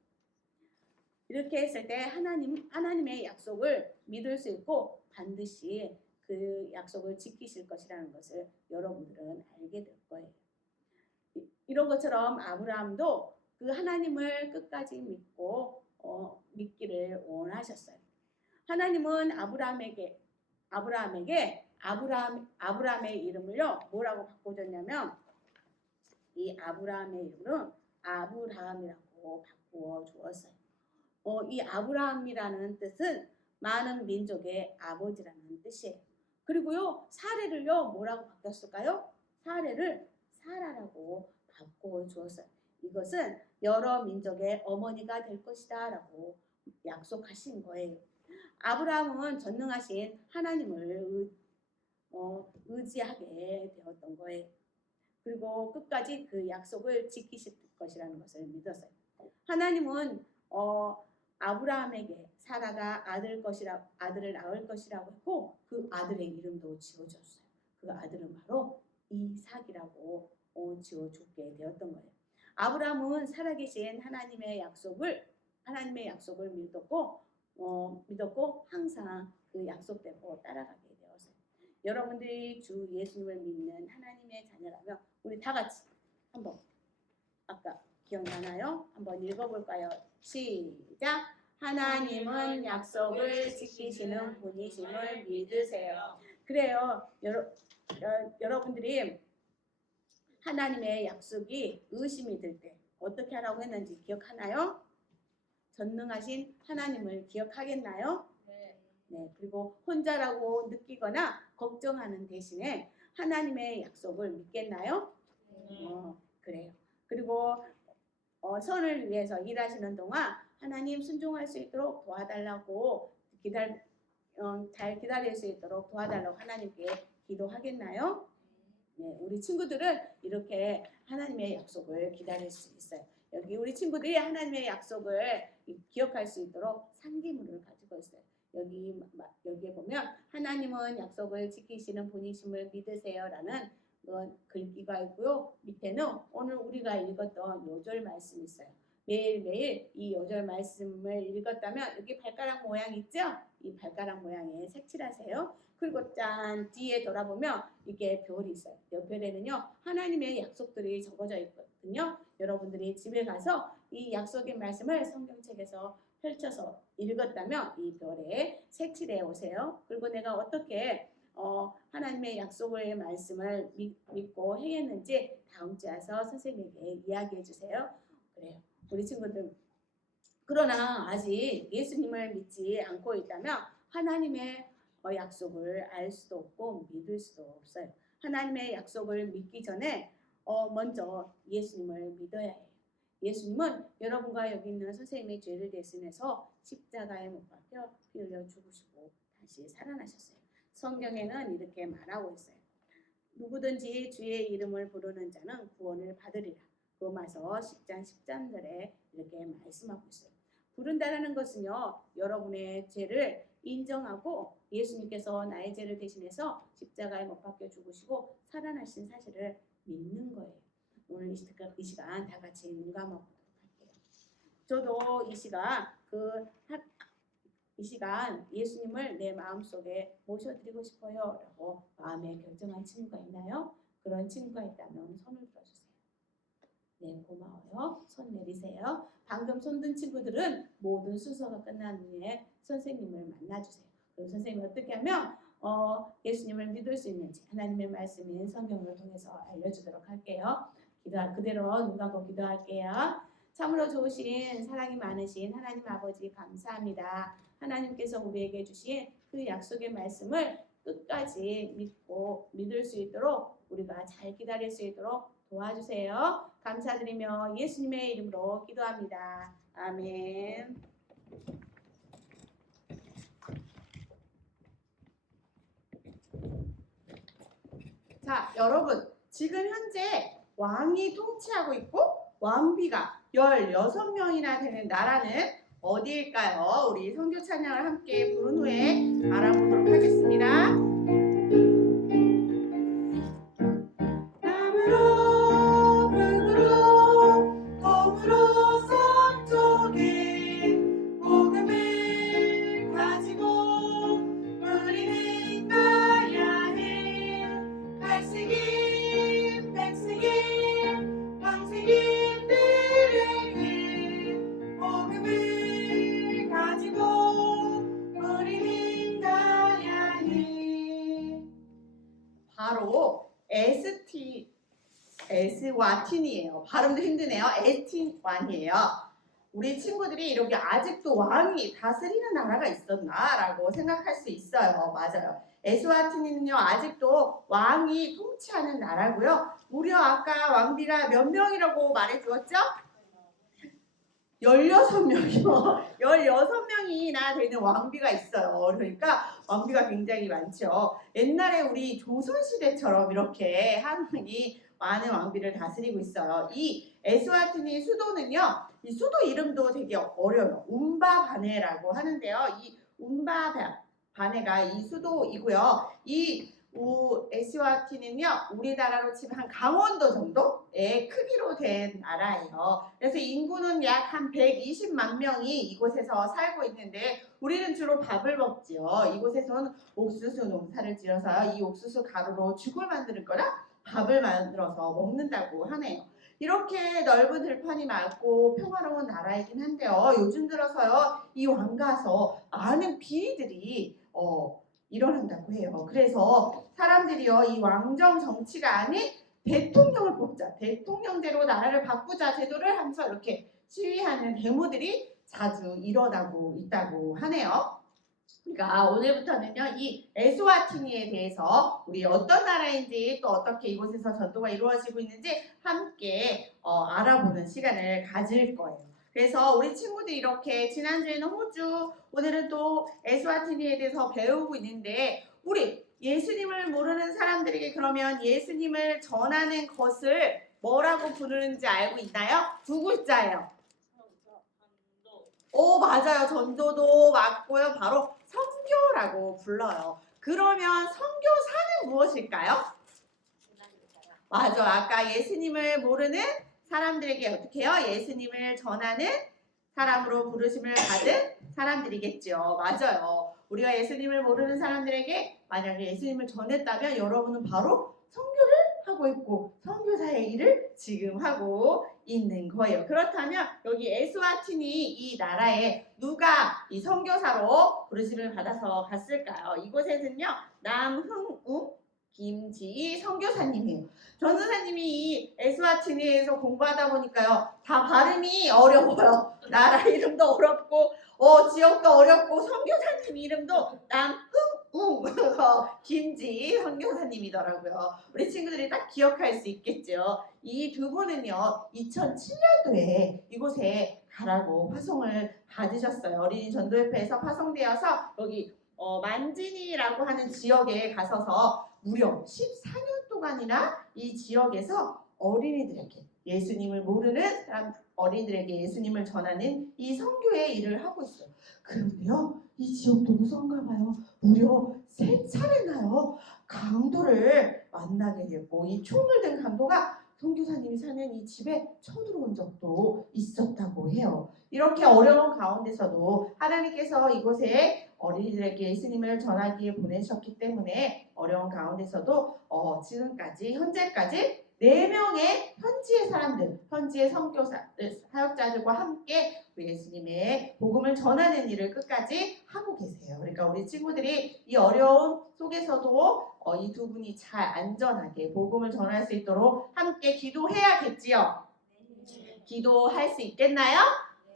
이렇게 했을 때 하나님의 약속을 믿을 수 있고 반드시 그 약속을 지키실 것이라는 것을 여러분들은 알게 될 거예요. 이런 것처럼 아브라함도 그 하나님을 끝까지 믿고 믿기를 원하셨어요. 하나님은 아브라함의 이름을요 뭐라고 바꿔줬냐면 이 아브라함의 이름은 아브라함이라고 바꾸어 주었어요. 이 아브라함이라는 뜻은 많은 민족의 아버지라는 뜻이에요. 그리고요 사례를요 뭐라고 바뀌었을까요? 사례를 사라라고 바꿔 주었어요. 이것은 여러 민족의 어머니가 될 것이다 라고 약속하신 거예요. 아브라함은 전능하신 하나님을 의지하게 되었던 거예요. 그리고 끝까지 그 약속을 지키실 것이라는 것을 믿었어요. 하나님은 아브라함에게 사라가 아들을 낳을 것이라고 했고 그 아들의 이름도 지어줬어요. 그 아들은 바로 이삭이라고 지어주게 되었던 거예요. 아브라함은 살아계신 하나님의 약속을 믿었고 항상 그 약속대로 따라가게 되었어요. 여러분들이 주 예수님을 믿는 하나님의 자녀라면 우리 다 같이 한번 아까 기억나나요? 한번 읽어볼까요? 시작. 하나님은 약속을 지키시는 분이심을 믿으세요. 그래요. 여러분들이 하나님의 약속이 의심이 될 때 어떻게 하라고 했는지 기억하나요? 전능하신 하나님을 기억하겠나요? 네. 그리고 혼자라고 느끼거나 걱정하는 대신에 하나님의 약속을 믿겠나요? 그래요. 그리고 선을 위해서 일하시는 동안 하나님 순종할 수 있도록 도와달라고 잘 기다릴 수 있도록 도와달라고 하나님께 기도하겠나요? 네, 우리 친구들은 이렇게 하나님의 약속을 기다릴 수 있어요. 여기 우리 친구들이 하나님의 약속을 기억할 수 있도록 상기물을 가지고 있어요. 여기에 보면 하나님은 약속을 지키시는 분이심을 믿으세요라는 글귀가 있고요. 밑에는 오늘 우리가 읽었던 요절 말씀이 있어요. 매일매일 이 요절 말씀을 읽었다면 여기 발가락 모양 있죠? 이 발가락 모양에 색칠하세요. 그리고 짠 뒤에 돌아보면 이게 별이 있어요. 이 별에는요 하나님의 약속들이 적어져 있거든요. 여러분들이 집에 가서 이 약속의 말씀을 성경책에서 펼쳐서 읽었다면 이 별에 색칠해 오세요. 그리고 내가 어떻게 하나님의 약속의 말씀을 믿고 행했는지 다음 주에 와서 선생님에게 이야기해 주세요. 그래요. 우리 친구들 그러나 아직 예수님을 믿지 않고 있다면 하나님의 약속을 알 수도 없고 믿을 수도 없어요. 하나님의 약속을 믿기 전에 먼저 예수님을 믿어야 해요. 예수님은 여러분과 여기 있는 선생님의 죄를 대신해서 십자가에 못 박혀 피 흘려 죽으시고 다시 살아나셨어요. 성경에는 이렇게 말하고 있어요. 누구든지 주의 이름을 부르는 자는 구원을 받으리라. 로마서 10장 10절에 이렇게 말씀하고 있어요. 부른다라는 것은요. 여러분의 죄를 인정하고 예수님께서 나의 죄를 대신해서 십자가에 못 박혀 죽으시고 살아나신 사실을 믿는 거예요. 오늘 이 시간 다 같이 눈 감아보도록 할게요. 저도 이 시간 예수님을 내 마음속에 모셔드리고 싶어요 라고 마음에 결정한 친구가 있나요? 그런 친구가 있다면 손을 들어주세요. 네, 고마워요. 손 내리세요. 방금 손든 친구들은 모든 순서가 끝난 후에 선생님을 만나주세요. 그럼 선생님이 어떻게 하면 예수님을 믿을 수 있는지 하나님의 말씀인 성경을 통해서 알려주도록 할게요. 그대로 눈 감고 기도할게요. 참으로 좋으신 사랑이 많으신 하나님 아버지 감사합니다. 하나님께서 우리에게 주신 그 약속의 말씀을 끝까지 믿을 수 있도록 우리가 잘 기다릴 수 있도록 도와주세요. 감사드리며 예수님의 이름으로 기도합니다. 아멘. 자, 여러분, 지금 현재 왕이 통치하고 있고 왕비가 16명이나 되는 나라는 어디일까요? 우리 선교 찬양을 함께 부른 후에 알아보도록 하겠습니다. 나무로 흙으로 덤으로 서쪽에 복음을 가지고 우리는 가야 해. 갈색인 백색인 황색인들에게 복음을 가지고 우리는 가야 해. 바로 에스와틴이에요. 발음도 힘드네요. 에스와틴이에요. 우리 친구들이 이렇게 아직도 왕이 다스리는 나라가 있었나라고 생각할 수 있어요. 맞아요. 에스와틴이는요 아직도 왕이 통치하는 나라고요. 무려 아까 왕비가 몇 명이라고 말해주었죠? 16명이요. 16명이나 되는 왕비가 있어요. 그러니까 왕비가 굉장히 많죠. 옛날에 우리 조선시대처럼 이렇게 한국이 많은 왕비를 다스리고 있어요. 이 에스와틴이 수도는요. 이 수도 이름도 되게 어려워요. 움바바네라고 하는데요. 이 움바바네가 이 수도이고요. 이 에스와틴은요 우리나라로 치면 한 강원도 정도의 크기로 된 나라예요. 그래서 인구는 약 한 120만 명이 이곳에서 살고 있는데 우리는 주로 밥을 먹지요. 이곳에서는 옥수수 농사를 지어서 이 옥수수 가루로 죽을 만드는 거나 밥을 만들어서 먹는다고 하네요. 이렇게 넓은 들판이 많고 평화로운 나라이긴 한데요. 요즘 들어서요 이 왕가서 많은 비리들이 일어난다고 해요. 그래서 사람들이요 이 왕정 정치가 아닌 대통령을 뽑자, 대통령제로 나라를 바꾸자 제도를 하면서 이렇게 시위하는 데모들이 자주 일어나고 있다고 하네요. 그러니까 오늘부터는요 이 에스와티니에 대해서 우리 어떤 나라인지 또 어떻게 이곳에서 전도가 이루어지고 있는지 함께 알아보는 시간을 가질 거예요. 그래서 우리 친구들이 이렇게 지난주에는 호주, 오늘은 또 에스와티니에 대해서 배우고 있는데 우리 예수님을 모르는 사람들에게 그러면 예수님을 전하는 것을 뭐라고 부르는지 알고 있나요? 두 글자예요. 맞아요. 전도도 맞고요. 바로 선교라고 불러요. 그러면 선교사는 무엇일까요? 맞아. 아까 예수님을 모르는 사람들에게 어떻게 해요? 예수님을 전하는 사람으로 부르심을 받은 사람들이겠죠. 맞아요. 우리가 예수님을 모르는 사람들에게 만약에 예수님을 전했다면 여러분은 바로 선교를 하고 있고 선교사의 일을 지금 하고 있는 거예요. 그렇다면 여기 에스와티니 이 나라에 누가 이 선교사로 부르심을 받아서 갔을까요? 이곳에는요 남흥웅 김지희 선교사님이에요. 전도사님이 이 에스와티니에서 공부하다 보니까요 다 발음이 어려워요. 나라 이름도 어렵고 지역도 어렵고 선교사님 이름도 남흥웅 김지희 선교사님이더라고요. 우리 친구들이 딱 기억할 수 있겠죠. 이 두 분은요 2007년도에 이곳에 가라고 파송을 받으셨어요. 어린이 전도협회에서 파송되어서 여기 만진이라고 하는 지역에 가서서 무려 14년 동안이나 이 지역에서 어린이들에게 예수님을 모르는 사람 어린이들에게 예수님을 전하는 이 선교의 일을 하고 있어요. 그런데요 이 지역도 무서운가 봐요. 무려 3차례나요 강도를 만나게 됐고 이 총을 든 강도가 선교사님이 사는 이 집에 쳐들어온 적도 있었다고 해요. 이렇게 어려운 가운데서도 하나님께서 이곳에 어린이들에게 예수님을 전하기에 보내셨기 때문에 어려운 가운데서도 지금까지 현재까지 4명의 현지의 사람들, 현지의 선교사, 사역자들과 함께 우리 예수님의 복음을 전하는 일을 끝까지 하고 계세요. 그러니까 우리 친구들이 이 어려움 속에서도 이 두 분이 잘 안전하게 복음을 전할 수 있도록 함께 기도해야겠지요. 기도할 수 있겠나요?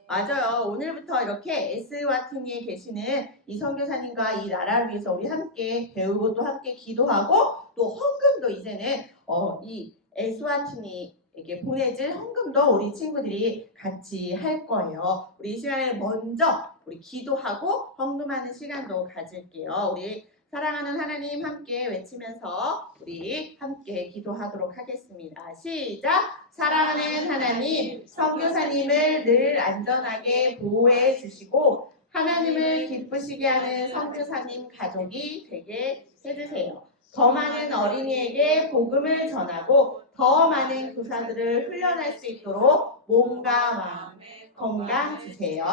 맞아요. 오늘부터 이렇게 에스와티니에 계시는 이 선교사님과 이 나라를 위해서 우리 함께 배우고 또 함께 기도하고 또 헌금도 이제는 이 에스와티니에게 보내질 헌금도 우리 친구들이 같이 할 거예요. 우리 이 시간에 먼저 우리 기도하고 헌금하는 시간도 가질게요. 우리 사랑하는 하나님 함께 외치면서 우리 함께 기도하도록 하겠습니다. 시작! 사랑하는 하나님, 선교사님을 늘 안전하게 보호해 주시고 하나님을 기쁘시게 하는 선교사님 가족이 되게 해주세요. 더 많은 어린이에게 복음을 전하고 더 많은 교사들을 훈련할 수 있도록 몸과 마음 건강 주세요.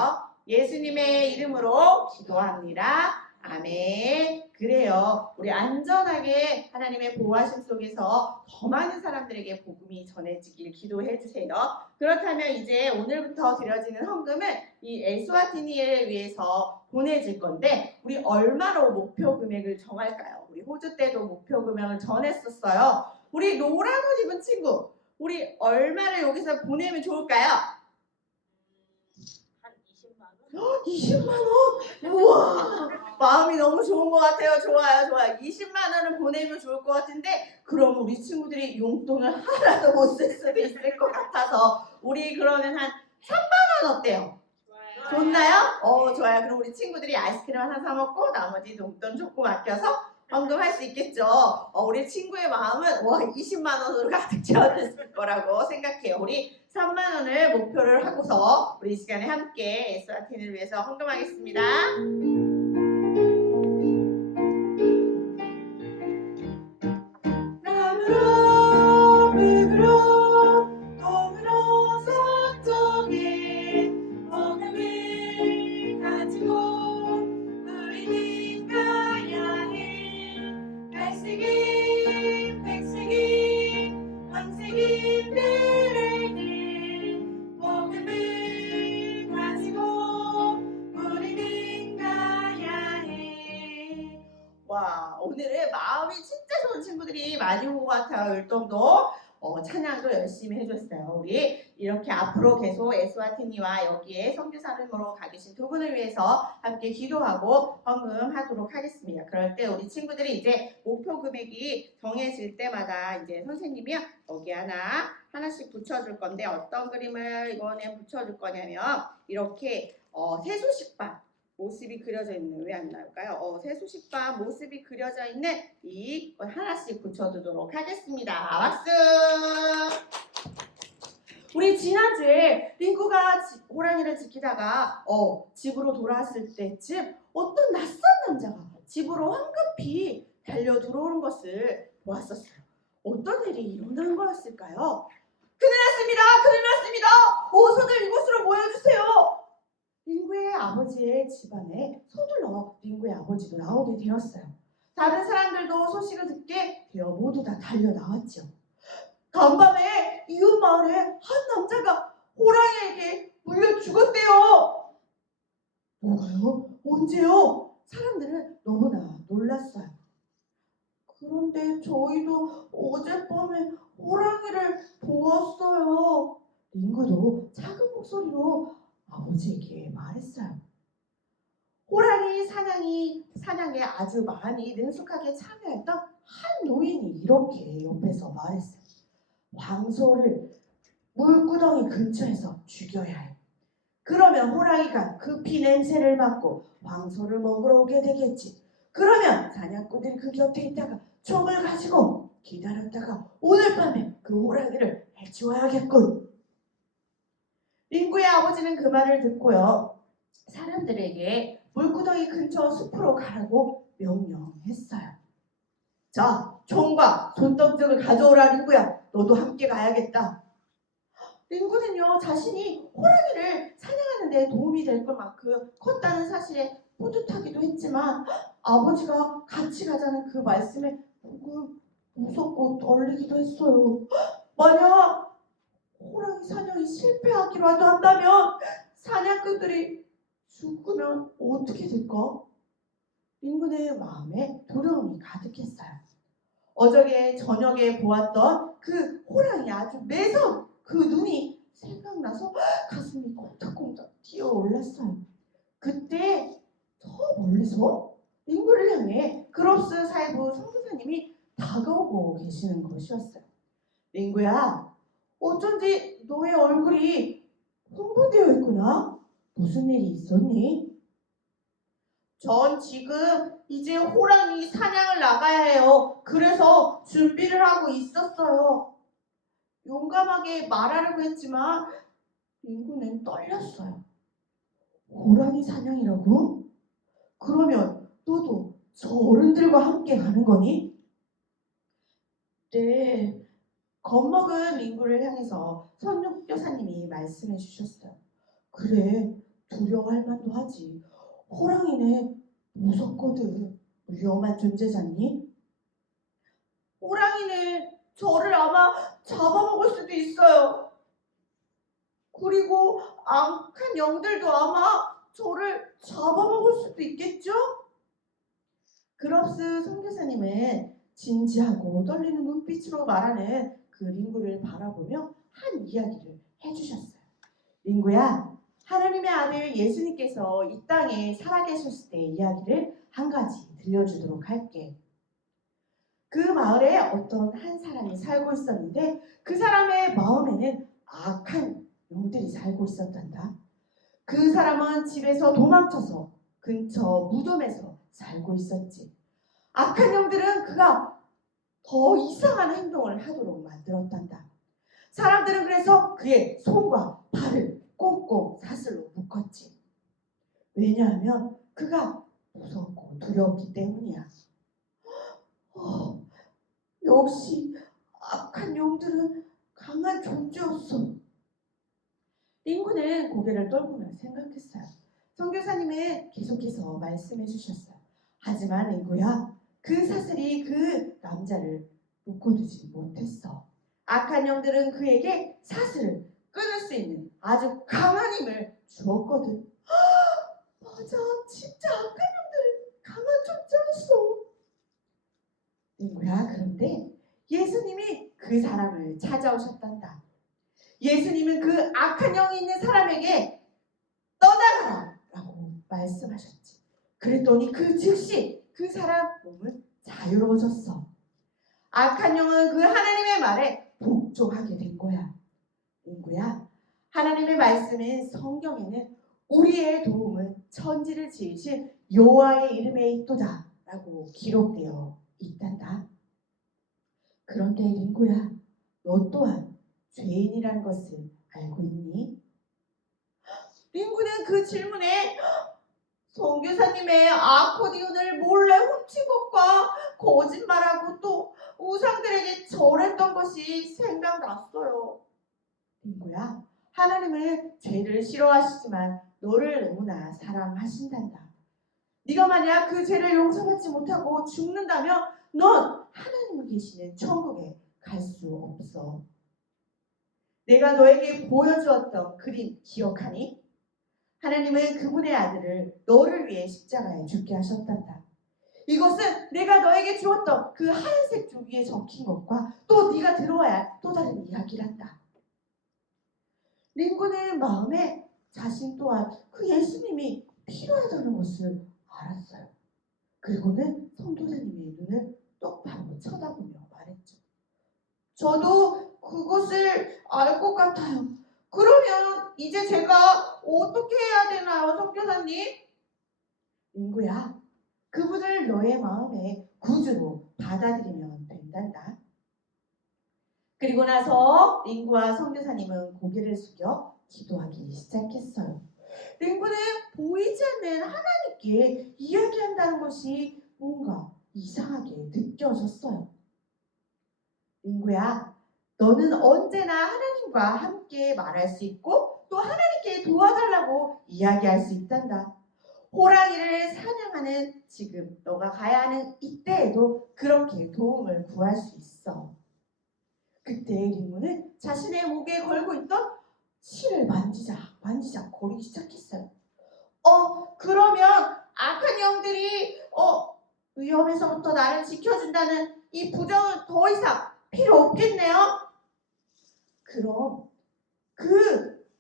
예수님의 이름으로 기도합니다. 아멘. 그래요. 우리 안전하게 하나님의 보호하심 속에서 더 많은 사람들에게 복음이 전해지길 기도해 주세요. 그렇다면 이제 오늘부터 드려지는 헌금은 이 에스와티니를 위해서 보내질 건데 우리 얼마로 목표 금액을 정할까요? 우리 호주 때도 목표 금액을 정했었어요. 우리 노란 옷 입은 친구, 우리 얼마를 여기서 보내면 좋을까요? 20만 원? 우와, 마음이 너무 좋은 것 같아요. 좋아요. 20만 원을 보내면 좋을 것 같은데 그럼 우리 친구들이 용돈을 하나도 못 쓸 수도 있을 것 같아서 우리 그러면 한 3만 원 어때요? 좋나요? 좋아요. 그럼 우리 친구들이 아이스크림 하나 사 먹고 나머지 용돈 조금 아껴서 헌금할 수 있겠죠. 우리 친구의 마음은 20만 원으로 가득 채워졌을 거라고 생각해요. 우리 3만 원을 목표를 하고서 우리 이 시간에 함께 에스와티니를 위해서 헌금하겠습니다. 나무로 흙으로 동으로 서쪽에 복음을 가지고 우리는 가야 해. 갈색인 백색인 황색인들에게 복음을 가지고 우리는 가야 해. 와, 오늘은 마음이 진짜 좋은 친구들이 많이 온 것 같아요. 율동도 찬양도 열심히 해줬어요. 우리 이렇게 앞으로 계속 에스와티니와 여기에 선교사님으로 가 계신 두 분을 위해서 함께 기도하고 헌금하도록 하겠습니다. 그럴 때 우리 친구들이 이제 목표 금액이 정해질 때마다 이제 선생님이 여기 하나씩 붙여줄 건데 어떤 그림을 이번에 붙여줄 거냐면 이렇게 세수식반 모습이 그려져 있는 왜 안 나올까요? 세수식반 모습이 그려져 있는 이 하나씩 붙여두도록 하겠습니다. 박수! 우리 지난주에 링구가 호랑이를 지키다가 집으로 돌아왔을 때쯤 어떤 낯선 남자가 집으로 황급히 달려 들어오는 것을 보았었어요. 어떤 일이 일어난 거였을까요? 큰일 났습니다! 어서들 이곳으로 모여주세요! 링구의 아버지의 집안에 서둘러 링구의 아버지도 나오게 되었어요. 다른 사람들도 소식을 듣게 되어 모두 다 달려 나왔죠. 간밤에 이웃 마을에 한 남자가 호랑이에게 물려 죽었대요. 뭐가요? 언제요? 사람들은 너무나 놀랐어요. 그런데 저희도 어젯밤에 호랑이를 보았어요. 링구도 작은 목소리로 아버지에게 말했어요. 호랑이 사냥에 아주 많이 능숙하게 참여했던 한 노인이 이렇게 옆에서 말했어요. 황소를 물구덩이 근처에서 죽여야 해. 그러면 호랑이가 급히 냄새를 맡고 황소를 먹으러 오게 되겠지. 그러면 사냥꾼들이 그 곁에 있다가 총을 가지고 기다렸다가 오늘 밤에 그 호랑이를 해치워야겠군. 링구의 아버지는 그 말을 듣고요. 사람들에게 물구덩이 근처 숲으로 가라고 명령했어요. 자, 총과 손동작을 가져오라 링구야. 너도 함께 가야겠다. 링구는요, 자신이 호랑이를 사냥하는 데 도움이 될 것만큼 컸다는 사실에 뿌듯하기도 했지만 아버지가 같이 가자는 그 말씀에 조금 무섭고 떨리기도 했어요. 만약 호랑이 사냥이 실패하기라도 한다면 사냥꾼들이 죽으면 어떻게 될까? 링군의 마음에 두려움이 가득했어요. 어저께 저녁에 보았던 그 호랑이 아주 매서운 그 눈이 생각나서 가슴이 콩닥콩닥 뛰어올랐어요. 그때 저 멀리서 링군을 향해 그롭스 사이부 성도사님이 다가오고 계시는 것이었어요. 링구야, 어쩐지 너의 얼굴이 흥분되어 있구나. 무슨 일이 있었니? 전 지금 이제 호랑이 사냥을 나가야 해요. 그래서 준비를 하고 있었어요. 용감하게 말하려고 했지만 링구는 떨렸어요. 호랑이 사냥이라고? 그러면 너도 저 어른들과 함께 가는 거니? 네. 겁먹은 링구를 향해서 선육교사님이 말씀해 주셨어요. 그래, 두려워할 만도 하지. 호랑이는 무섭거든. 위험한 존재잖니? 호랑이는 저를 아마 잡아먹을 수도 있어요. 그리고 악한 영들도 아마 저를 잡아먹을 수도 있겠죠? 그롭스 선교사님은 진지하고 떨리는 눈빛으로 말하는 그 링구를 바라보며 한 이야기를 해주셨어요. 링구야, 하나님의 아들 예수님께서 이 땅에 살아계셨을 때의 이야기를 한 가지 들려주도록 할게. 그 마을에 어떤 한 사람이 살고 있었는데 그 사람의 마음에는 악한 영들이 살고 있었단다. 그 사람은 집에서 도망쳐서 근처 무덤에서 살고 있었지. 악한 영들은 그가 더 이상한 행동을 하도록 만들었단다. 사람들은 그래서 그의 손과 발을 꽁꽁 사슬로 묶었지. 왜냐하면 그가 무섭고 두려웠기 때문이야. 역시 악한 영들은 강한 존재였어. 링구는 고개를 떨구며 생각했어요. 선교사님은 계속해서 말씀해 주셨어요. 하지만 링구야, 그 사슬이 그 남자를 묶어두지 못했어. 악한 영들은 그에게 사슬을 끊을 수 있는 아주 강한 힘을 주었거든. 맞아, 진짜 악한 영들은 강한 존재였어. 링구야, 그런데 예수님이 그 사람을 찾아오셨단다. 예수님은 그 악한 영이 있는 사람에게 떠나가라 라고 말씀하셨지. 그랬더니 그 즉시 그 사람 몸은 자유로워졌어. 악한 영은 그 하나님의 말에 복종하게 된 거야. 링구야, 하나님의 말씀인 성경에는 우리의 도움은 천지를 지으신 여호와의 이름에 있도다 라고 기록되어 있단다. 그런데 링구야, 너 또한 죄인이라는 것을 알고 있니? 링구는 그 질문에 선교사님의 아코디온을 몰래 훔친 것과 거짓말하고 또 우상들에게 절했던 것이 생각났어요. 링구야, 하나님은 죄를 싫어하시지만 너를 너무나 사랑하신단다. 네가 만약 그 죄를 용서받지 못하고 죽는다면 넌 하나님이 계시는 천국에 갈 수 없어. 내가 너에게 보여주었던 그림 기억하니? 하나님은 그분의 아들을 너를 위해 십자가에 죽게 하셨단다. 이것은 내가 너에게 주었던 그 하얀색 줄 위에 적힌 것과 또 네가 들어야 할 또 다른 이야기란다. 링구는 마음에 자신 또한 그 예수님이 필요하다는 것을 알았어요. 그리고는 성도사님의 눈을 똑바로 쳐다보며 말했죠. 저도 그것을 알 것 같아요. 그러면 이제 제가 어떻게 해야 되나요, 선교사님? 링구야, 그분을 너의 마음에 구주로 받아들이면 된단다. 그리고 나서 링구와 선교사님은 고개를 숙여 기도하기 시작했어요. 링구는 보이지 않는 하나님께 이야기한다는 것이 뭔가 이상하게 느껴졌어요. 링구야, 너는 언제나 하나님과 함께 말할 수 있고 또 하나님께 도와달라고 이야기할 수 있단다. 호랑이를 사냥하는 지금 너가 가야 하는 이때에도 그렇게 도움을 구할 수 있어. 그때 링고는 자신의 목에 걸고 있던 실을 만지작 거리기 시작했어요. 그러면 악한 영들이 위험에서부터 나를 지켜준다는 이 부정은 더 이상 필요 없겠네요. 그럼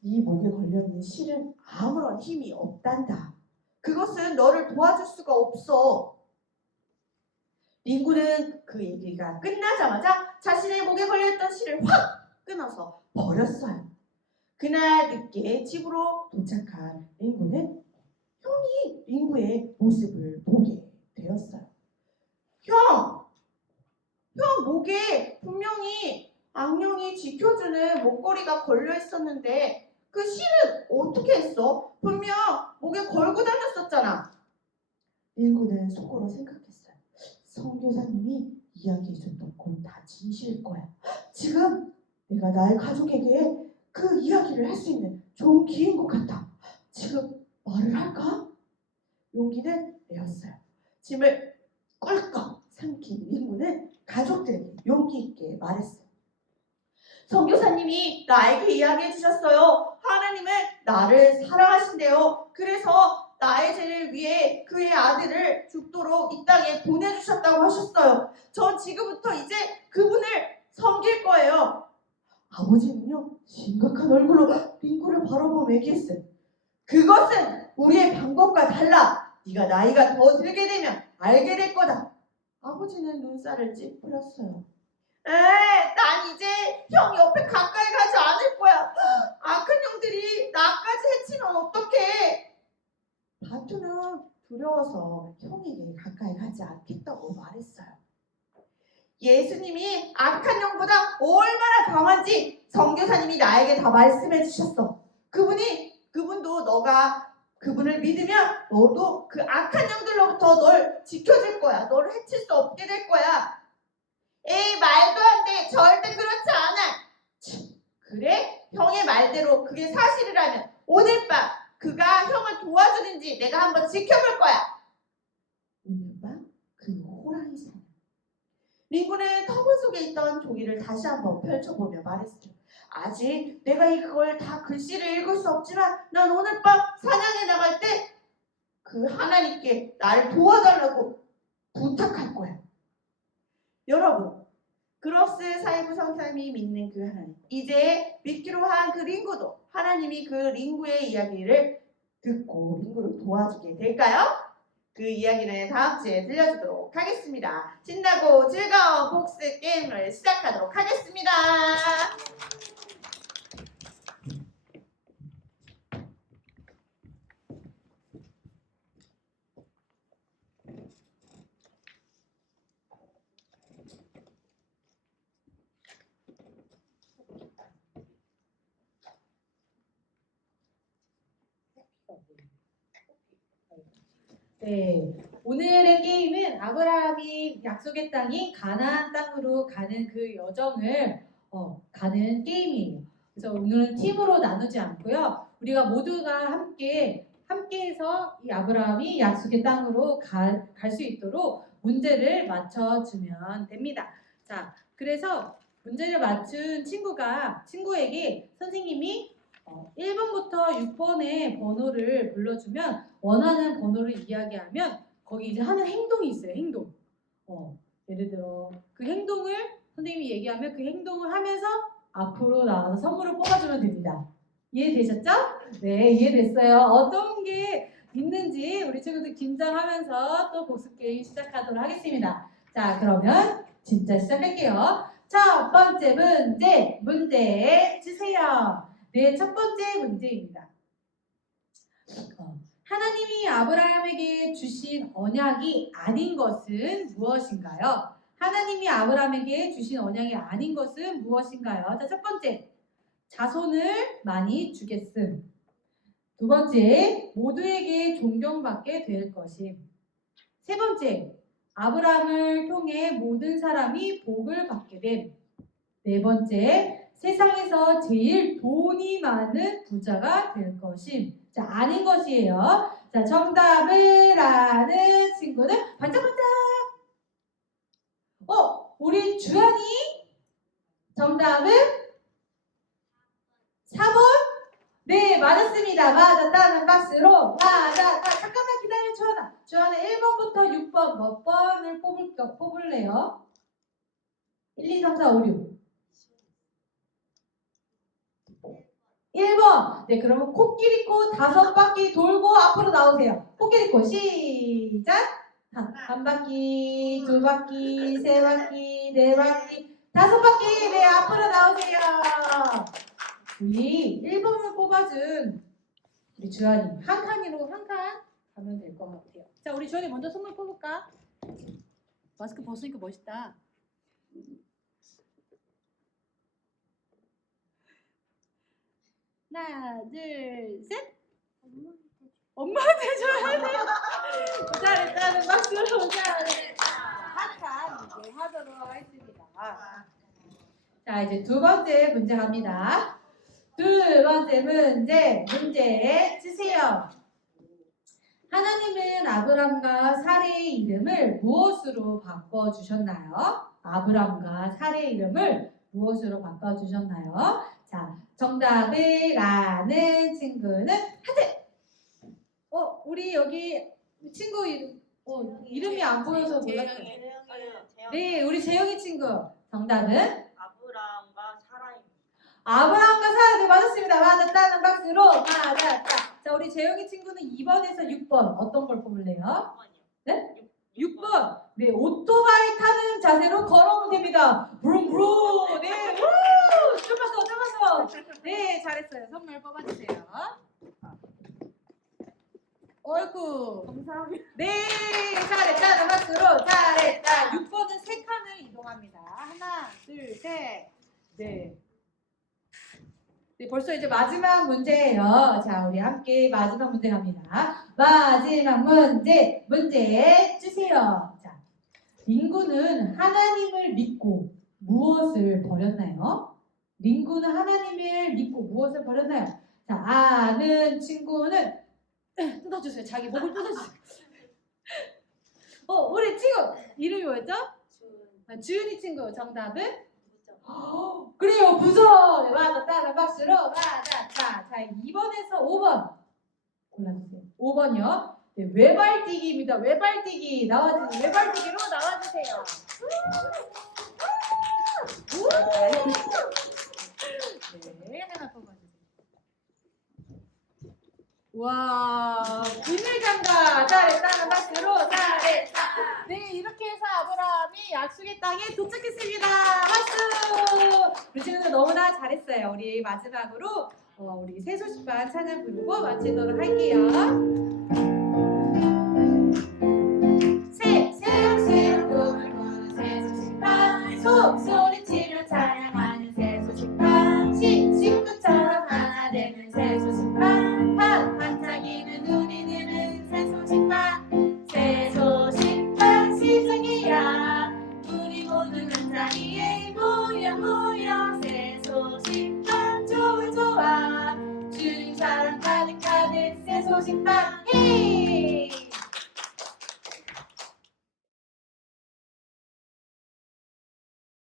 네 목에 걸려있는 실은 아무런 힘이 없단다. 그것은 너를 도와줄 수가 없어. 링구는 그 얘기가 끝나자마자 자신의 목에 걸려있던 실을 확 끊어서 버렸어요. 그날 늦게 집으로 도착한 링구는 형이 링구의 모습을 보게 되었어요. 형 목에 분명히 악령이 지켜주는 목걸이가 걸려 있었는데 그 실은 어떻게 했어? 분명 목에 걸고 다녔었잖아. 링구는 속으로 생각했어요. 선교사님이 이야기해줬던 건 다 진실일 거야. 지금 내가 나의 가족에게 그 이야기를 할 수 있는 좋은 기회인 것 같아. 지금 말을 할까? 용기는 내었어요. 짐을 꿀꺽 삼킨 링구는 가족들에게 용기 있게 말했어요. 선교사님이 나에게 이야기해 주셨어요. 하나님은 나를 사랑하신대요. 그래서 나의 죄를 위해 그의 아들을 죽도록 이 땅에 보내주셨다고 하셨어요. 전 지금부터 이제 그분을 섬길 거예요. 아버지는요, 심각한 얼굴로 링구를 바라보며 얘기했어요. 그것은 우리의 방법과 달라. 네가 나이가 더 들게 되면 알게 될 거다. 아버지는 눈살을 찌푸렸어요. 난 이제 형 옆에 가까이 가지 않을 거야. 악한 형들이 나까지 해치면 어떡해. 바투는 두려워서 형에게 가까이 가지 않겠다고 말했어요. 예수님이 악한 영보다 얼마나 강한지 선교사님이 나에게 다 말씀해 주셨어. 그분도 너가 그분을 믿으면 너도 그 악한 영들로부터 널 지켜줄 거야. 너를 해칠 수 없게 될 거야. 에이, 말도 안 돼. 절대 그렇지 않아. 그래? 형의 말대로 그게 사실이라면 오늘 밤 그가 형을 도와주는지 내가 한번 지켜볼 거야. 오늘 밤 그 호랑이 사냥. 링구는 터보 속에 있던 종이를 다시 한번 펼쳐보며 말했어요. 아직 내가 이걸 다 글씨를 읽을 수 없지만 난 오늘 밤 사냥에 나갈 때 그 하나님께 나를 도와달라고 부탁할 거야. 여러분, 그로스 사이브 성삼이 믿는 그 하나님, 이제 믿기로 한 그 링구도 하나님이 그 링구의 이야기를 듣고 링구를 도와주게 될까요? 그 이야기는 다음 주에 들려주도록 하겠습니다. 신나고 즐거운 복습 게임을 시작하도록 하겠습니다. 네, 오늘의 게임은 아브라함이 약속의 땅인 가나안 땅으로 가는 그 여정을 가는 게임이에요. 그래서 오늘은 팀으로 나누지 않고요. 우리가 모두가 함께해서 이 아브라함이 약속의 땅으로 갈 수 있도록 문제를 맞춰주면 됩니다. 자, 그래서 문제를 맞춘 친구에게 선생님이 1번부터 6번의 번호를 불러주면 원하는 번호를 이야기하면 거기 이제 하는 행동이 있어요. 행동. 예를 들어 그 행동을 선생님이 얘기하면 그 행동을 하면서 앞으로 나와서 선물을 뽑아주면 됩니다. 이해되셨죠? 네, 이해됐어요. 어떤 게 있는지 우리 친구들 긴장하면서 또 복습 게임 시작하도록 하겠습니다. 자, 그러면 진짜 시작할게요. 첫 번째 문제 주세요. 네, 첫 번째 문제입니다. 하나님이 아브라함에게 주신 언약이 아닌 것은 무엇인가요? 하나님이 아브라함에게 주신 언약이 아닌 것은 무엇인가요? 자, 첫 번째, 자손을 많이 주겠음. 두 번째, 모두에게 존경받게 될 것임. 세 번째, 아브라함을 통해 모든 사람이 복을 받게 됨. 네 번째, 세상에서 제일 돈이 많은 부자가 될 것임. 자, 아닌 것이에요. 자, 정답을 아는 친구는 반짝반짝. 우리 주연이 정답은 4번? 네, 맞았습니다. 맞았다는 박스로 맞았다. 잠깐만 기다려, 주원아. 주원아 1번부터 6번 몇 번을 뽑을래요? 1, 2, 3, 4, 5, 6. 1번. 네, 그러면 코끼리 코 5바퀴 돌고 앞으로 나오세요. 코끼리 코 시작. 한 바퀴, 2바퀴, 3바퀴, 4바퀴, 5바퀴. 네, 앞으로 나오세요. 우리 1번을 뽑아준 우리 주한이 한 칸으로 한 칸 가면 될 것 같아요. 자, 우리 주한이 먼저 선물 뽑을까? 마스크 벗으니까 멋있다. 하나, 둘, 셋. 엄마한테 줘야 돼. 잘했다는 박수로 한칸 이제 하도록 하겠습니다. 자, 이제 두 번째 문제 갑니다. 두 번째 문제 주세요. 하나님은 아브람과 사레의 이름을 무엇으로 바꿔주셨나요? 아브람과 사레의 이름을 무엇으로 바꿔주셨나요? 자, 정답을 아는 친구는 하트! 우리 여기 친구 이름이 안 보여서 몰랐어요. 네, 우리 재영이 친구. 정답은? 아브라함과 사라입니다. 아브라함과 사라. 네, 맞았습니다. 맞았다는 박스로 맞았다. 자, 우리 재영이 친구는 2번에서 6번 어떤 걸 뽑을래요? 네? 6번. 네, 오토바이 타는 자세로 걸어오면 됩니다. 브rum브rum. 네, 우! 좁았어. 네, 잘했어요. 선물 뽑아주세요. 어이쿠. 감사합니다. 네, 잘했다는 박수로 잘했다. 6번은 3칸을 이동합니다. 하나, 둘, 셋. 네. 네, 벌써 이제 마지막 문제예요. 자, 우리 함께 마지막 문제 갑니다. 마지막 문제 주세요. 자, 링구는 하나님을 믿고 무엇을 버렸나요? 링구는 하나님을 믿고 무엇을 버렸나요? 자, 아는 친구는 뜯어주세요. 자기 목을 뜯어주세요. 우리 친구 이름이 뭐였죠? 주은이 친구. 정답은? 그래요, 부정. 네, 맞았다. 박수로 맞았다. 자, 2번에서 5번 골라주세요. 5번이요. 네, 외발뛰기입니다. 외발뛰기 나와주세요. 외발뛰기로 나와주세요. 네, 하나 뽑아주세요. 와, 비밀장갑. 잘했다는 박수로 잘했다. 네, 이렇게 해서 아브라함이 약속의 땅에 도착했습니다. 박수! 우리 친구들 너무나 잘했어요. 우리 마지막으로 우리 새소식반 찬양 부르고 마치도록 할게요. 새록새록 꿈을 꾸는 새소식반, 속소리치며 찬양하는 새소식반, 식구처럼 하나 되는 새소식반, 반짝이는 눈이 드는 새소식반, 새소식반 시작이야. 우리 모두 한 자리에 모여 새소식반 좋아. 주님 사랑 가득하는 새소식반. 헤이